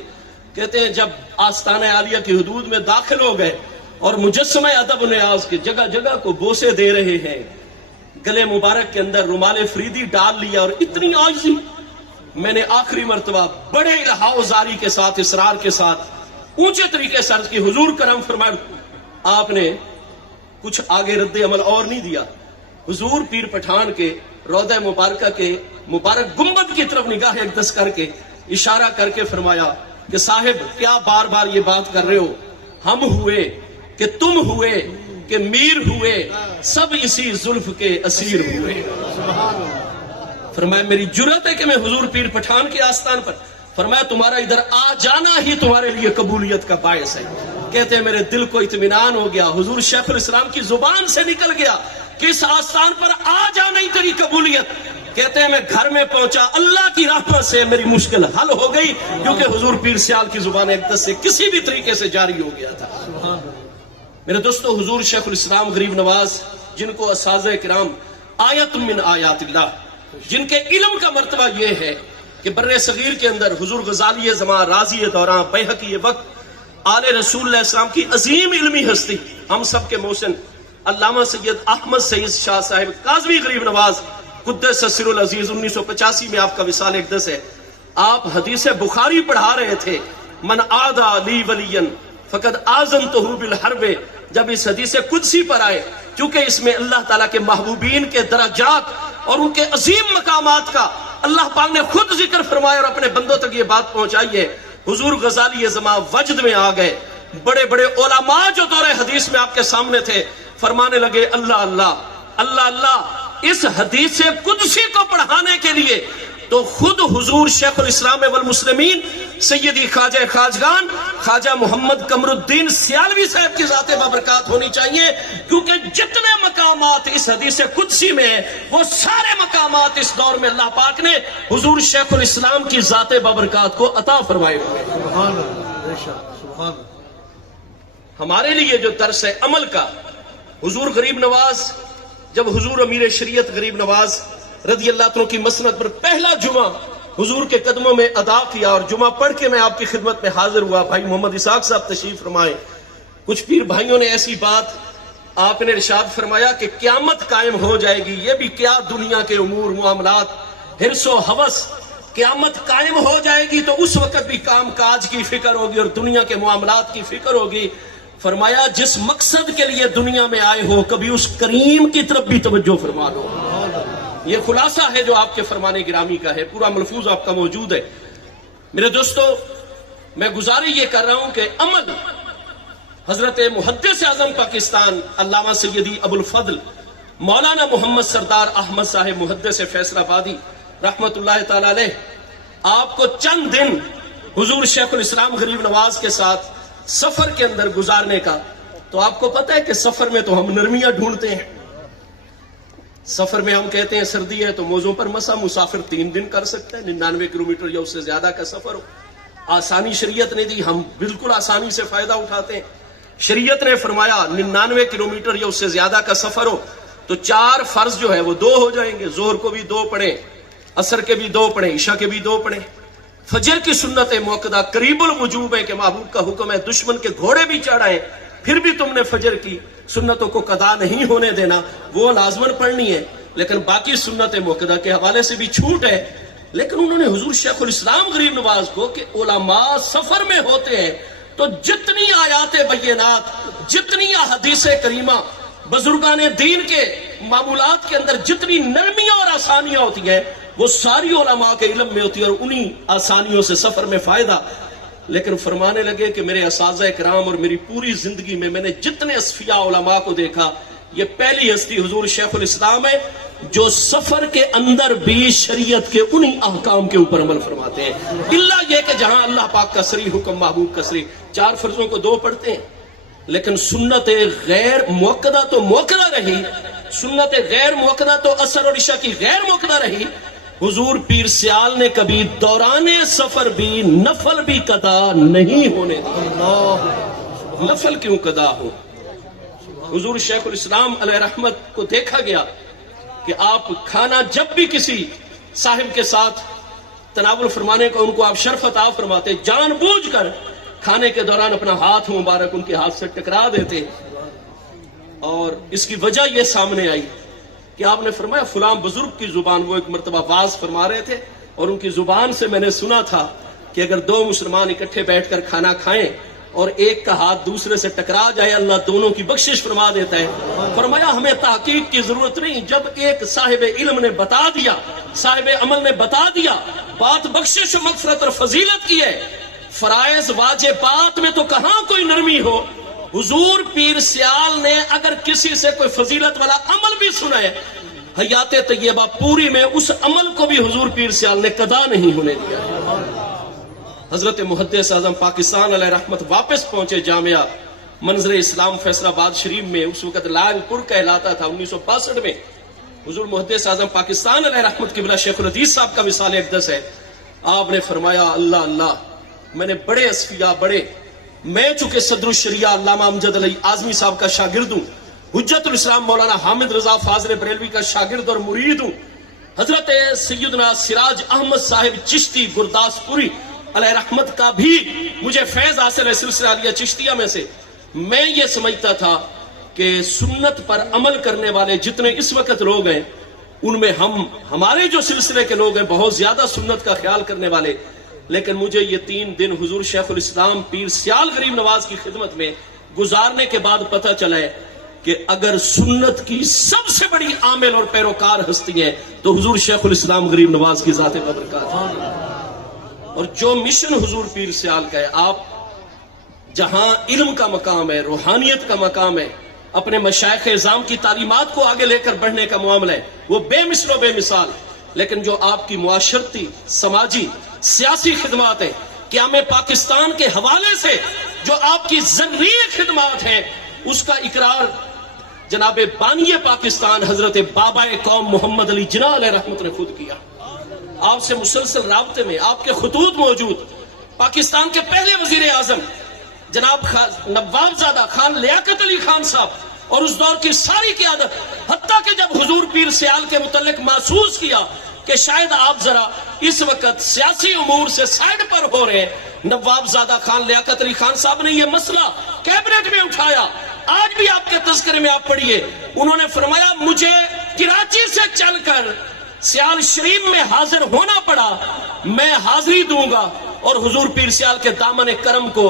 کہتے ہیں جب آستانہ عالیہ کی حدود میں داخل ہو گئے اور مجسمہ ادب نیاز کے جگہ جگہ کو بوسے دے رہے ہیں، گلے مبارک کے اندر رومال فریدی ڈال لیا، اور اتنی عاجزی، میں نے آخری مرتبہ بڑے الہا و زاری کے ساتھ، اصرار کے ساتھ، اونچے طریقے سے عرض کی، حضور کرم فرمائے۔ آپ نے کچھ آگے رد عمل اور نہیں دیا، حضور پیر پٹھان کے روضہ مبارکہ کے مبارک گنبد کی طرف نگاہ اقدس کر کے اشارہ کر کے فرمایا کہ صاحب کیا بار بار یہ بات کر رہے ہو، ہم ہوئے کہ تم ہوئے کہ میر ہوئے، سب اسی زلف کے اسیر ہوئے۔ فرمایا میری جرأت ہے کہ میں حضور پیر پٹھان کے آستان پر، فرمایا تمہارا ادھر آ جانا ہی تمہارے لیے قبولیت کا باعث ہے۔ کہتے ہیں میرے دل کو اطمینان ہو گیا، حضور شیخ الاسلام کی زبان سے نکل گیا کہ اس آستان پر آ جانا ہی تیری قبولیت۔ کہتے ہیں میں گھر میں پہنچا، اللہ کی رحمت سے میری مشکل حل ہو گئی، کیونکہ حضور پیر سیال کی زبان اقدس سے کسی بھی طریقے سے جاری ہو گیا تھا۔ میرے دوستو، حضور شیخ الاسلام غریب نواز، جن کو اساتذہ کرام آیت من آیات اللہ، جن کے علم کا مرتبہ یہ ہے کہ بر صغیر کے اندر حضور غزالی زمان، رازی دوراں، بیہقی وقت، آل رسول اللہ السلام کی عظیم علمی ہستی، ہم سب کے محسن علامہ سید احمد سعید شاہ صاحب کاظمی غریب نواز قدس سر العزیز، 1985 میں آپ کا وصال اقدس ہے۔ آپ حدیث بخاری پڑھا رہے تھے، من عادى لی ولیا فقد آذنتہ بالحرب۔ جب اس حدیث قدسی پر آئے، کیونکہ اس میں اللہ تعالیٰ کے محبوبین کے درجات اور ان کے عظیم مقامات کا اللہ پاک نے خود ذکر فرمایا اور اپنے بندوں تک یہ بات پہنچائی ہے۔ حضور غزالی زمان وجد میں آ گئے، بڑے بڑے علماء جو دور حدیث میں آپ کے سامنے تھے فرمانے لگے اللہ اللہ اللہ اللہ۔ اس حدیث قدسی کو پڑھانے کے لیے تو خود حضور شیخ الاسلام والمسلمین سیدی خواجہ خواجگان خواجہ محمد قمر الدین سیالوی صاحب کی ذات بابرکات ہونی چاہیے، کیونکہ جتنے مقامات اس حدیث قدسی میں ہیں وہ سارے مقامات اس دور میں اللہ پاک نے حضور شیخ الاسلام کی ذات بابرکات کو عطا فرمائے ہوئے۔ ہمارے لیے جو درس ہے عمل کا، حضور غریب نواز جب حضور امیر شریعت غریب نواز رضی اللہ عنہ کی مسند پر پہلا جمعہ حضور کے قدموں میں ادا کیا، اور جمعہ پڑھ کے میں آپ کی خدمت میں حاضر ہوا، بھائی محمد اسحاق صاحب تشریف فرمائے، کچھ پیر بھائیوں نے ایسی بات آپ نے ارشاد فرمایا کہ قیامت قائم ہو جائے گی، یہ بھی کیا دنیا کے امور معاملات حرص و ہوس، قیامت قائم ہو جائے گی تو اس وقت بھی کام کاج کی فکر ہوگی اور دنیا کے معاملات کی فکر ہوگی۔ فرمایا جس مقصد کے لیے دنیا میں آئے ہو کبھی اس کریم کی طرف بھی توجہ فرما لو۔ یہ خلاصہ ہے جو آپ کے فرمان گرامی کا ہے، پورا ملفوظ آپ کا موجود ہے۔ میرے دوستو، میں گزارش یہ کر رہا ہوں کہ عمل حضرت محدث اعظم پاکستان علامہ سیدی ابو الفضل مولانا محمد سردار احمد صاحب محدث فیصل آبادی رحمت اللہ تعالی علیہ، آپ کو چند دن حضور شیخ الاسلام غریب نواز کے ساتھ سفر کے اندر گزارنے کا، تو آپ کو پتہ ہے کہ سفر میں تو ہم نرمیاں ڈھونڈتے ہیں، سفر میں ہم کہتے ہیں سردی ہے تو موزوں پر مسا مسافر 3 دن کر سکتے ہیں، 99 کلومیٹر یا اس سے زیادہ کا سفر ہو، آسانی شریعت نے دی، ہم بالکل آسانی سے فائدہ اٹھاتے ہیں۔ شریعت نے فرمایا 99 کلومیٹر یا اس سے زیادہ کا سفر ہو تو 4 فرض جو ہے وہ 2 ہو جائیں گے، ظہر کو بھی 2 پڑھیں، عصر کے بھی 2 پڑھیں، عشاء کے بھی 2 پڑھیں۔ فجر کی سنت موقدہ قریب الوجوب ہے کہ محبوب کا حکم ہے دشمن کے گھوڑے بھی چڑھائیں، پھر بھی تم نے فجر کی سنتوں کو قضا نہیں ہونے دینا، وہ لازمن پڑھنی ہے، لیکن باقی سنت موقدہ کے حوالے سے بھی چھوٹ ہے۔ لیکن انہوں نے حضور شیخ الاسلام غریب نواز کو کہ علماء سفر میں ہوتے ہیں تو جتنی آیات بینات، جتنی احادیث کریمہ، بزرگان دین کے معمولات کے اندر جتنی نرمیاں اور آسانیاں ہوتی ہیں وہ ساری علماء کے علم میں ہوتی ہے، اور انہی آسانیوں سے سفر میں فائدہ۔ لیکن فرمانے لگے کہ میرے اساتذہ کرام اور میری پوری زندگی میں نے جتنے اصفیاء علماء کو دیکھا، یہ پہلی ہستی حضور شیخ الاسلام ہے جو سفر کے اندر بھی شریعت کے انہی احکام کے اوپر عمل فرماتے ہیں، الا یہ کہ جہاں اللہ پاک کا صریح حکم، محبوب کا صریح، 4 فرضوں کو 2 پڑھتے ہیں، لیکن سنت غیر موقدہ تو موقدہ رہی، سنت غیر موقدہ تو عصر اور عشاء کی غیر موقدہ رہی۔ حضور پیر سیال نے کبھی دوران سفر بھی نفل بھی قضا نہیں ہونے دیا۔ نفل کیوں قضا ہو؟ حضور شیخ الاسلام علیہ رحمت کو دیکھا گیا کہ آپ کھانا جب بھی کسی صاحب کے ساتھ تناول فرمانے کا ان کو آپ شرف عطا فرماتے، جان بوجھ کر کھانے کے دوران اپنا ہاتھ مبارک ان کے ہاتھ سے ٹکرا دیتے، اور اس کی وجہ یہ سامنے آئی کہ آپ نے فرمایا فلاں بزرگ کی زبان، وہ ایک مرتبہ واز فرما رہے تھے اور ان کی زبان سے میں نے سنا تھا کہ اگر 2 مسلمان اکٹھے بیٹھ کر کھانا کھائیں اور ایک کا ہاتھ دوسرے سے ٹکرا جائے اللہ دونوں کی بخشش فرما دیتا ہے۔ فرمایا ہمیں تحقیق کی ضرورت نہیں، جب ایک صاحب علم نے بتا دیا، صاحب عمل نے بتا دیا، بات بخشش و مغفرت اور فضیلت کی ہے، فرائض واجبات میں تو کہاں کوئی نرمی ہو۔ حضور پیر سیال نے اگر کسی سے کوئی فضیلت والا عمل بھی سنا ہے، حیات طیبہ پوری میں اس عمل کو بھی حضور پیر سیال نے قضا نہیں ہونے دیا۔ حضرت محدث اعظم پاکستان علیہ رحمت واپس پہنچے جامعہ منظر اسلام فیصل آباد شریف میں، اس وقت لال پور کہلاتا تھا، 1962 میں حضور محدث اعظم پاکستان علیہ رحمت قبلہ شیخ الحدیث صاحب کا وصال اقدس ہے۔ آپ نے فرمایا اللہ اللہ، میں نے بڑے اصفیاء، میں چونکہ صدر الشریعہ علامہ امجد علی اعظمی صاحب کا شاگرد ہوں، حجت الاسلام مولانا حامد رضا فاضل بریلوی کا شاگرد اور مرید ہوں، حضرت سیدنا سراج احمد صاحب چشتی گرداسپوری علیہ رحمت کا بھی مجھے فیض حاصل ہے سلسلہ علیہ چشتیہ میں سے۔ میں یہ سمجھتا تھا کہ سنت پر عمل کرنے والے جتنے اس وقت لوگ ہیں ان میں ہمارے جو سلسلے کے لوگ ہیں بہت زیادہ سنت کا خیال کرنے والے، لیکن مجھے یہ 3 دن حضور شیخ الاسلام پیر سیال غریب نواز کی خدمت میں گزارنے کے بعد پتہ چلا ہے کہ اگر سنت کی سب سے بڑی عامل اور پیروکار ہستی ہے تو حضور شیخ الاسلام غریب نواز کی ذات بابرکات ہے۔ اور جو مشن حضور پیر سیال کا ہے، آپ جہاں علم کا مقام ہے، روحانیت کا مقام ہے، اپنے مشائخ اعظام کی تعلیمات کو آگے لے کر بڑھنے کا معاملہ ہے، وہ بے مثل و بے مثال، لیکن جو آپ کی معاشرتی، سماجی، سیاسی خدمات ہیں، قیام پاکستان کے حوالے سے جو آپ کی ذری خدمات ہیں، اس کا اقرار جناب بانی پاکستان حضرت بابا قوم محمد علی جناح علیہ رحمت نے خود کیا۔ آپ سے مسلسل رابطے میں، آپ کے خطوط موجود، پاکستان کے پہلے وزیر اعظم جناب نواب زادہ خان لیاقت علی خان صاحب اور اس دور کی ساری قیادت، حتیٰ کہ جب حضور پیر سیال کے متعلق محسوس کیا کہ شاید آپ ذرا اس وقت سیاسی امور سے سائڈ پر ہو رہے ہیں، نواب زادہ خان لیاقت علی خان صاحب نے یہ مسئلہ کیبنٹ میں اٹھایا۔ آج بھی آپ کے تذکرے میں آپ پڑھیے، انہوں نے فرمایا مجھے کراچی سے چل کر سیال شریف میں حاضر ہونا پڑا، میں حاضری دوں گا اور حضور پیر سیال کے دامن کرم کو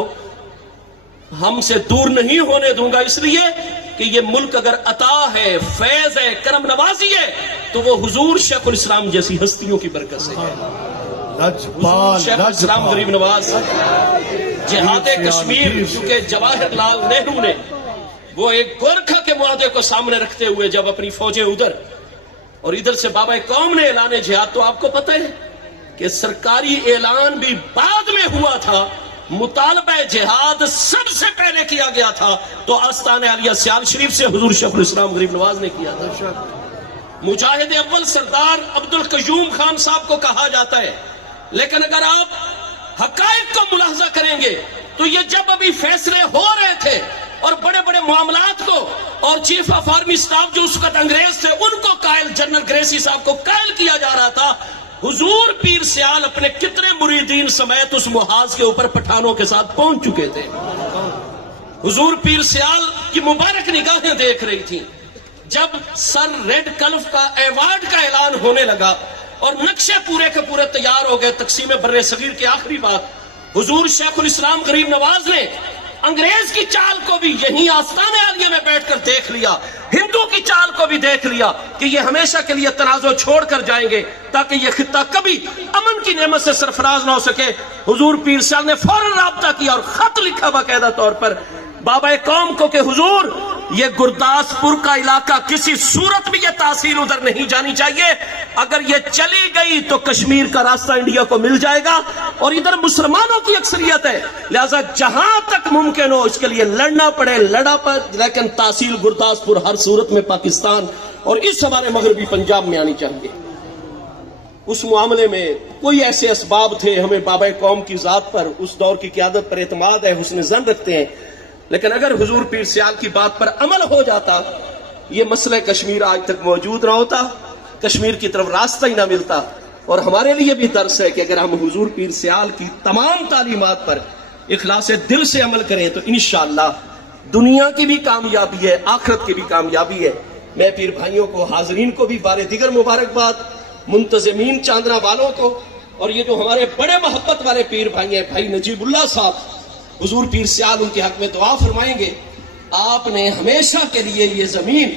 ہم سے دور نہیں ہونے دوں گا، اس لیے کہ یہ ملک اگر عطا ہے، فیض ہے، کرم نوازی ہے تو وہ حضور شیخ الاسلام جیسی ہستیوں کی برکت سے ہے۔ حضور شیخ الاسلام غریب نواز جہاد کشمیر، چونکہ جواہر لال نہرو نے وہ ایک گورکھا کے معاہدے کو سامنے رکھتے ہوئے جب اپنی فوجیں ادھر اور ادھر سے بابا قوم نے اعلان جہاد، تو آپ کو پتہ ہے کہ سرکاری اعلان بھی بعد میں ہوا تھا، مطالبہ جہاد سب سے پہلے کیا گیا تھا تو آستان عالیہ سیال شریف سے حضور شیخ الاسلام غریب نواز نے کیا تھا۔ مجاہد اول سردار عبدالقیوم خان صاحب کو کہا جاتا ہے، لیکن اگر آپ حقائق کو ملاحظہ کریں گے تو یہ جب ابھی فیصلے ہو رہے تھے اور بڑے بڑے معاملات کو، اور چیف آف آرمی سٹاف جو اس وقت انگریز تھے ان کو قائل، جنرل گریسی صاحب کو قائل کیا جا رہا تھا، حضور پیر سیال اپنے کتنے مریدین سمیت اس محاذ کے اوپر پٹھانوں کے ساتھ پہنچ چکے تھے۔ حضور پیر سیال کی مبارک نگاہیں دیکھ رہی تھیں جب سر ریڈ کلف کا ایوارڈ کا اعلان ہونے لگا اور نقشے پورے کے پورے تیار ہو گئے۔ تقسیم بر صغیر کی آخری بات، حضور شیخ الاسلام غریب نواز نے انگریز کی چال کو بھی یہی آستان عالیہ میں بیٹھ کر دیکھ لیا، ہندو کی چال کو بھی دیکھ لیا کہ یہ ہمیشہ کے لیے تنازع چھوڑ کر جائیں گے تاکہ یہ خطہ کبھی امن کی نعمت سے سرفراز نہ ہو سکے۔ حضور پیر سیال نے فوراً رابطہ کیا اور خط لکھا باقاعدہ طور پر بابا قوم کو کہ حضور یہ گرداسپور کا علاقہ کسی صورت میں یہ تحصیل ادھر نہیں جانی چاہیے. اگر یہ چلی گئی تو کشمیر کا راستہ انڈیا کو مل جائے گا, اور ادھر مسلمانوں کی اکثریت ہے, لہذا جہاں تک ممکن ہو اس کے لیے لڑنا پڑے لڑا پڑے, لیکن تحصیل گرداسپور ہر صورت میں پاکستان اور اس ہمارے مغربی پنجاب میں آنی چاہیے. اس معاملے میں کوئی ایسے اسباب تھے, ہمیں بابا قوم کی ذات پر, اس دور کی قیادت پر اعتماد ہے, حسن ظن رکھتے ہیں, لیکن اگر حضور پیر سیال کی بات پر عمل ہو جاتا یہ مسئلہ کشمیر آج تک موجود نہ ہوتا, کشمیر کی طرف راستہ ہی نہ ملتا. اور ہمارے لیے بھی درس ہے کہ اگر ہم حضور پیر سیال کی تمام تعلیمات پر اخلاص دل سے عمل کریں تو انشاءاللہ دنیا کی بھی کامیابی ہے, آخرت کی بھی کامیابی ہے. میں پیر بھائیوں کو, حاضرین کو بھی بار دیگر مبارکباد, منتظمین چاندنا والوں کو, اور یہ جو ہمارے بڑے محبت والے پیر بھائی ہیں بھائی نجیب اللہ صاحب, حضور پیر سیال ان کے حق میں دعا فرمائیں گے. آپ نے ہمیشہ کے لیے یہ زمین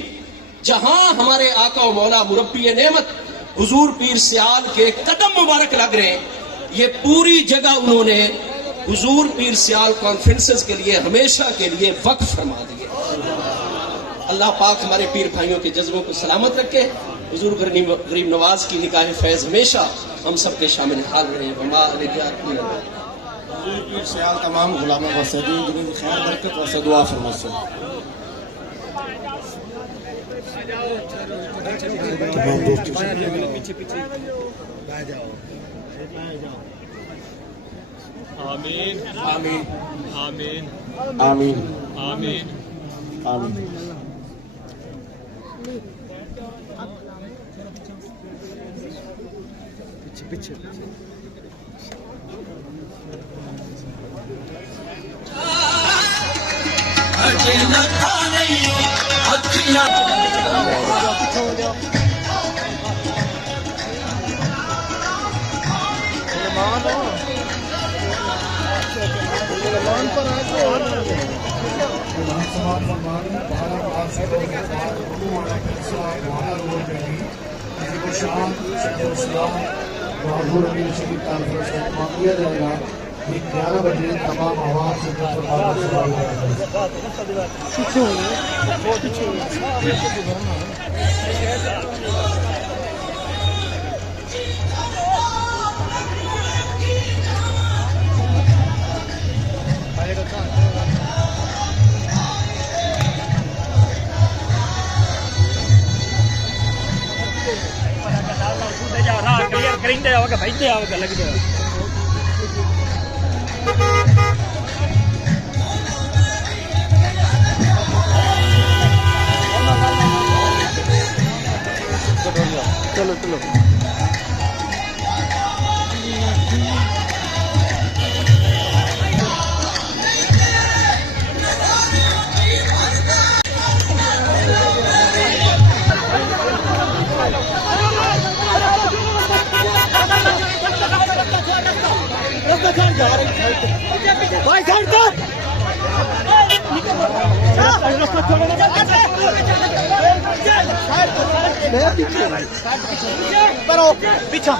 جہاں ہمارے آقا و مولا مربی نعمت حضور پیر سیال کے قدم مبارک لگ رہے ہیں, یہ پوری جگہ انہوں نے حضور پیر سیال کانفرنسز کے لیے ہمیشہ کے لیے وقف فرما دیے. اللہ پاک ہمارے پیر بھائیوں کے جذبوں کو سلامت رکھے. حضور غریب نواز کی نگاہ فیض ہمیشہ ہم سب کے شامل حال رہے. وما علیہ حضور پیر سیال تمام غلاموں و سیدین جنہیں کی خیر برکت و دعا فرمائے. آمین آمین آمین آمین آمین. آمین. کیا جائے گا 11 بجے تمام آواز سے چلو چلو پیچھا